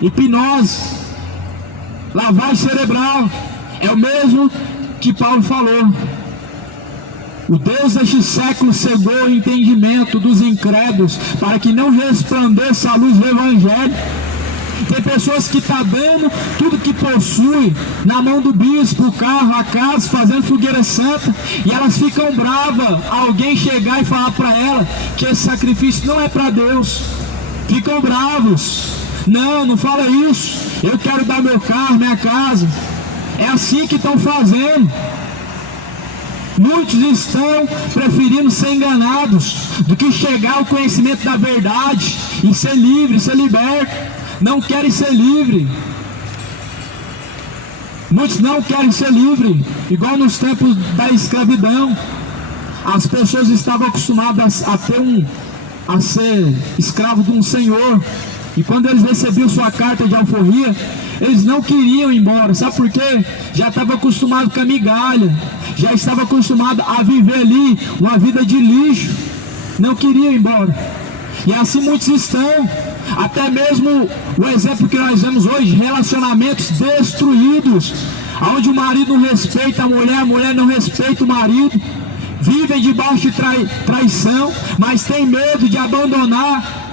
Hipnose, lavagem cerebral, é o mesmo que Paulo falou. O Deus deste século cegou o entendimento dos incrédulos, para que não resplandeça a luz do Evangelho. Tem pessoas que estão dando tudo que possui na mão do bispo, o carro, a casa, fazendo fogueira santa, e elas ficam bravas alguém chegar e falar para ela que esse sacrifício não é para Deus. Ficam bravos. Não fala isso, eu quero dar meu carro, minha casa. É assim que estão fazendo. Muitos estão preferindo ser enganados do que chegar ao conhecimento da verdade e ser livre, ser liberto. Não querem ser livre. Muitos não querem ser livre, igual nos tempos da escravidão. As pessoas estavam acostumadas a ser escravo de um senhor, e quando eles recebiam sua carta de alforria, eles não queriam ir embora. Sabe por quê? Já estava acostumado com a migalha, já estava acostumado a viver ali uma vida de lixo, não queriam ir embora. E assim muitos estão. Até mesmo o exemplo que nós vemos hoje, relacionamentos destruídos, onde o marido não respeita a mulher não respeita o marido, vivem debaixo de traição, mas tem medo de abandonar.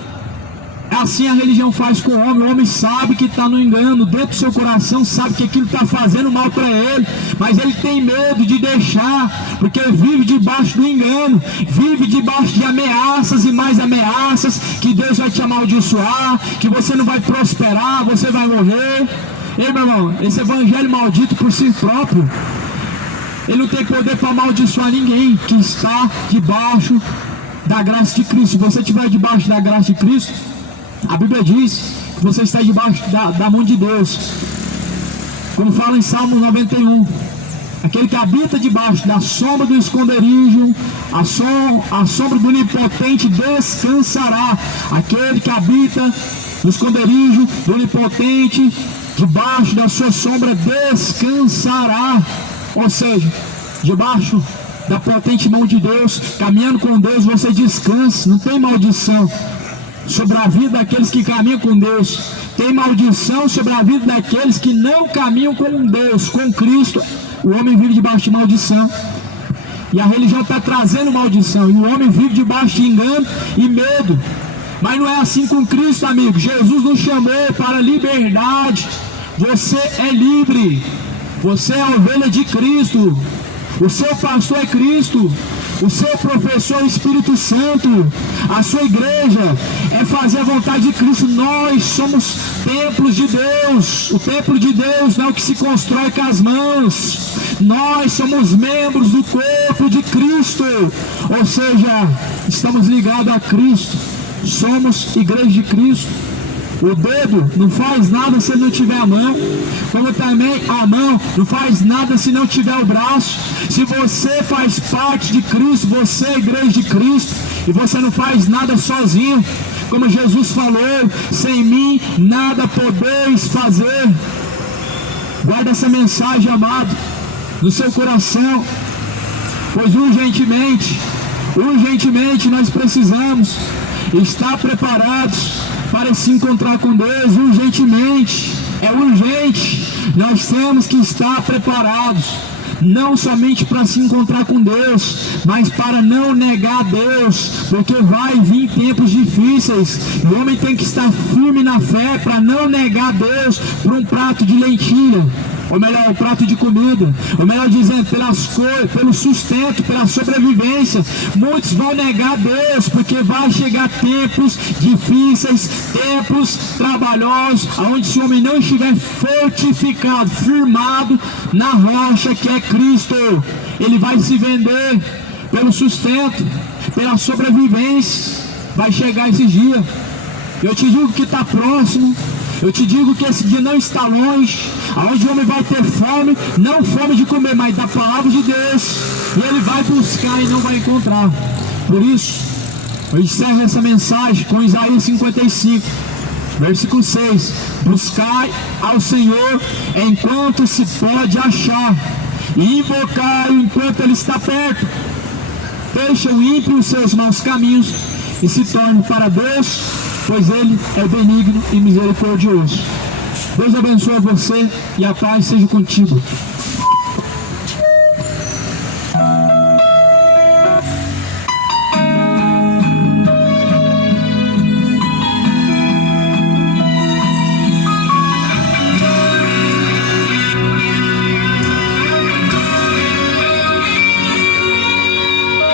Assim a religião faz com o homem sabe que está no engano, dentro do seu coração sabe que aquilo está fazendo mal para ele, mas ele tem medo de deixar, porque vive debaixo do engano, vive debaixo de ameaças e mais ameaças, que Deus vai te amaldiçoar, que você não vai prosperar, você vai morrer. Ei, meu irmão, esse evangelho maldito por si próprio Ele não tem poder para amaldiçoar ninguém que está debaixo da graça de Cristo. Se você estiver debaixo da graça de Cristo, a Bíblia diz que você está debaixo da mão de Deus. Como fala em Salmo 91, aquele que habita debaixo da sombra do esconderijo, a sombra do onipotente descansará. Aquele que habita no esconderijo do onipotente, debaixo da sua sombra descansará. Ou seja, debaixo da potente mão de Deus, caminhando com Deus, você descansa. Não tem maldição sobre a vida daqueles que caminham com Deus. Tem maldição sobre a vida daqueles que não caminham com Deus, com Cristo. O homem vive debaixo de maldição, e a religião está trazendo maldição, e o homem vive debaixo de engano e medo. Mas não é assim com Cristo, amigo. Jesus nos chamou para a liberdade. Você é livre. Você é a ovelha de Cristo. O seu pastor é Cristo. O seu professor é o Espírito Santo. A sua igreja é fazer a vontade de Cristo. Nós somos templos de Deus. O templo de Deus não é o que se constrói com as mãos. Nós somos membros do corpo de Cristo. Ou seja, estamos ligados a Cristo. Somos igreja de Cristo. O dedo não faz nada se não tiver a mão, como também a mão não faz nada se não tiver o braço. Se você faz parte de Cristo, você é igreja de Cristo, e você não faz nada sozinho. Como Jesus falou, sem mim nada podeis fazer. Guarda essa mensagem, amado, no seu coração, pois urgentemente nós precisamos estar preparados para se encontrar com Deus. Urgentemente, é urgente. Nós temos que estar preparados, não somente para se encontrar com Deus, mas para não negar Deus, porque vai vir tempos difíceis. O homem tem que estar firme na fé para não negar Deus por um prato de lentilha, ou melhor, um prato de comida, ou melhor dizendo, pelo sustento, pela sobrevivência. Muitos vão negar Deus, porque vai chegar tempos difíceis, tempos trabalhosos, onde se o homem não estiver fortificado, firmado na rocha que é Cristo, ele vai se vender pelo sustento, pela sobrevivência. Vai chegar esse dia. Eu te digo que está próximo. Eu te digo que esse dia não está longe, aonde o homem vai ter fome, não fome de comer, mas da palavra de Deus, e ele vai buscar e não vai encontrar. Por isso, eu encerro essa mensagem com Isaías 55, versículo 6. Buscai ao Senhor enquanto se pode achar, e invocai enquanto ele está perto. Deixa o ímpio os seus maus caminhos e se torne para Deus, pois ele é benigno e misericordioso. Deus abençoe você e a paz seja contigo.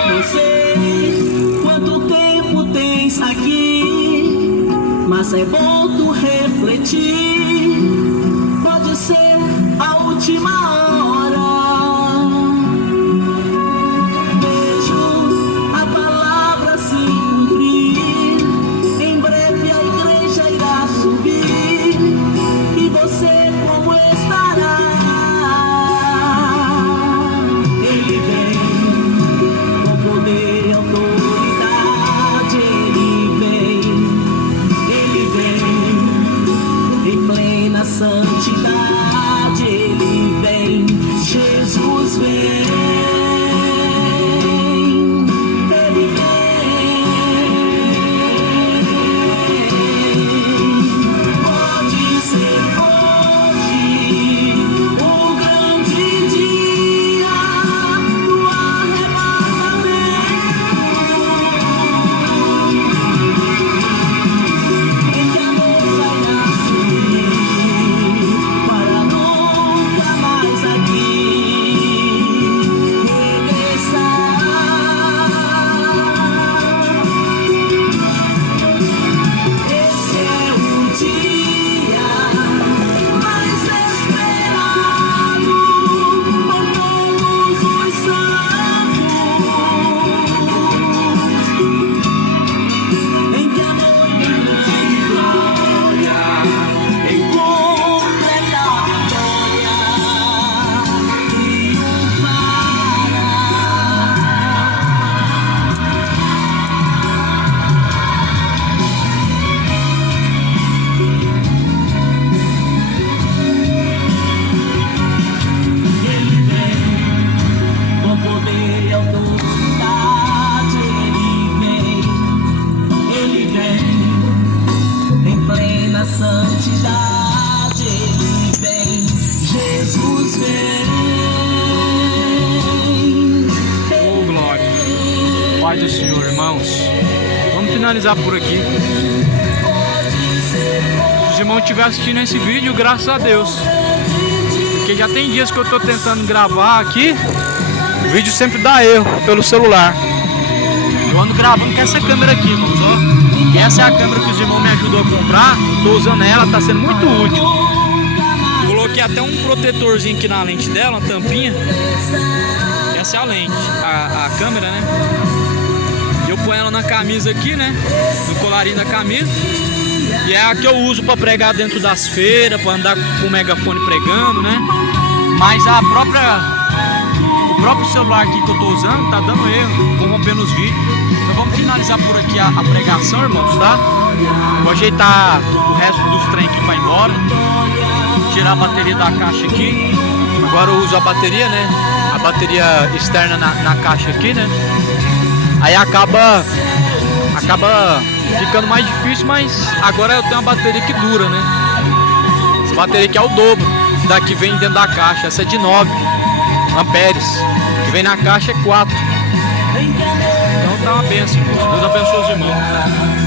Não sei quanto tempo tens aqui, mas é bom tu refletir. Pode ser a última hora. Vejo a palavra se cumprir. Em breve a igreja irá subir, e você como estará? Ele vem com poder e autoridade. Em plena santidade ele vem, Jesus vem, ele vem. Pode ser hoje um grande dia do arrebatamento, em que a noiva irá para nunca mais aqui regressar. Esse é o dia verdade, Ele vem, Jesus vem. Oh, glória. Pai do Senhor, irmãos. Vamos finalizar por aqui. Se os irmãos estiverem assistindo esse vídeo, graças a Deus. Porque já tem dias que eu estou tentando gravar aqui, o vídeo sempre dá erro pelo celular. Eu ando gravando com essa câmera aqui, irmãos, ó. E essa é a câmera que os irmãos me ajudou a comprar. Estou usando ela, está sendo muito útil. Coloquei até um protetorzinho aqui na lente dela, uma tampinha. Essa é a lente, a câmera, né? E eu ponho ela na camisa aqui, né? No colarinho da camisa. E é a que eu uso para pregar dentro das feiras, para andar com o megafone pregando, né? Mas o próprio celular aqui que eu tô usando tá dando erro, corrompendo os vídeos. Então vamos finalizar por aqui a pregação, irmãos, tá? Vou ajeitar o resto dos trem aqui para ir embora. Tirar a bateria da caixa aqui. Agora eu uso a bateria, né? A bateria externa na caixa aqui, né? Aí acaba ficando mais difícil, mas agora eu tenho uma bateria que dura, né? Essa bateria aqui é o dobro da que vem dentro da caixa. Essa é de 9 amperes. Que vem na caixa é 4. Então tá uma bênção, irmãos. Deus abençoe os irmãos.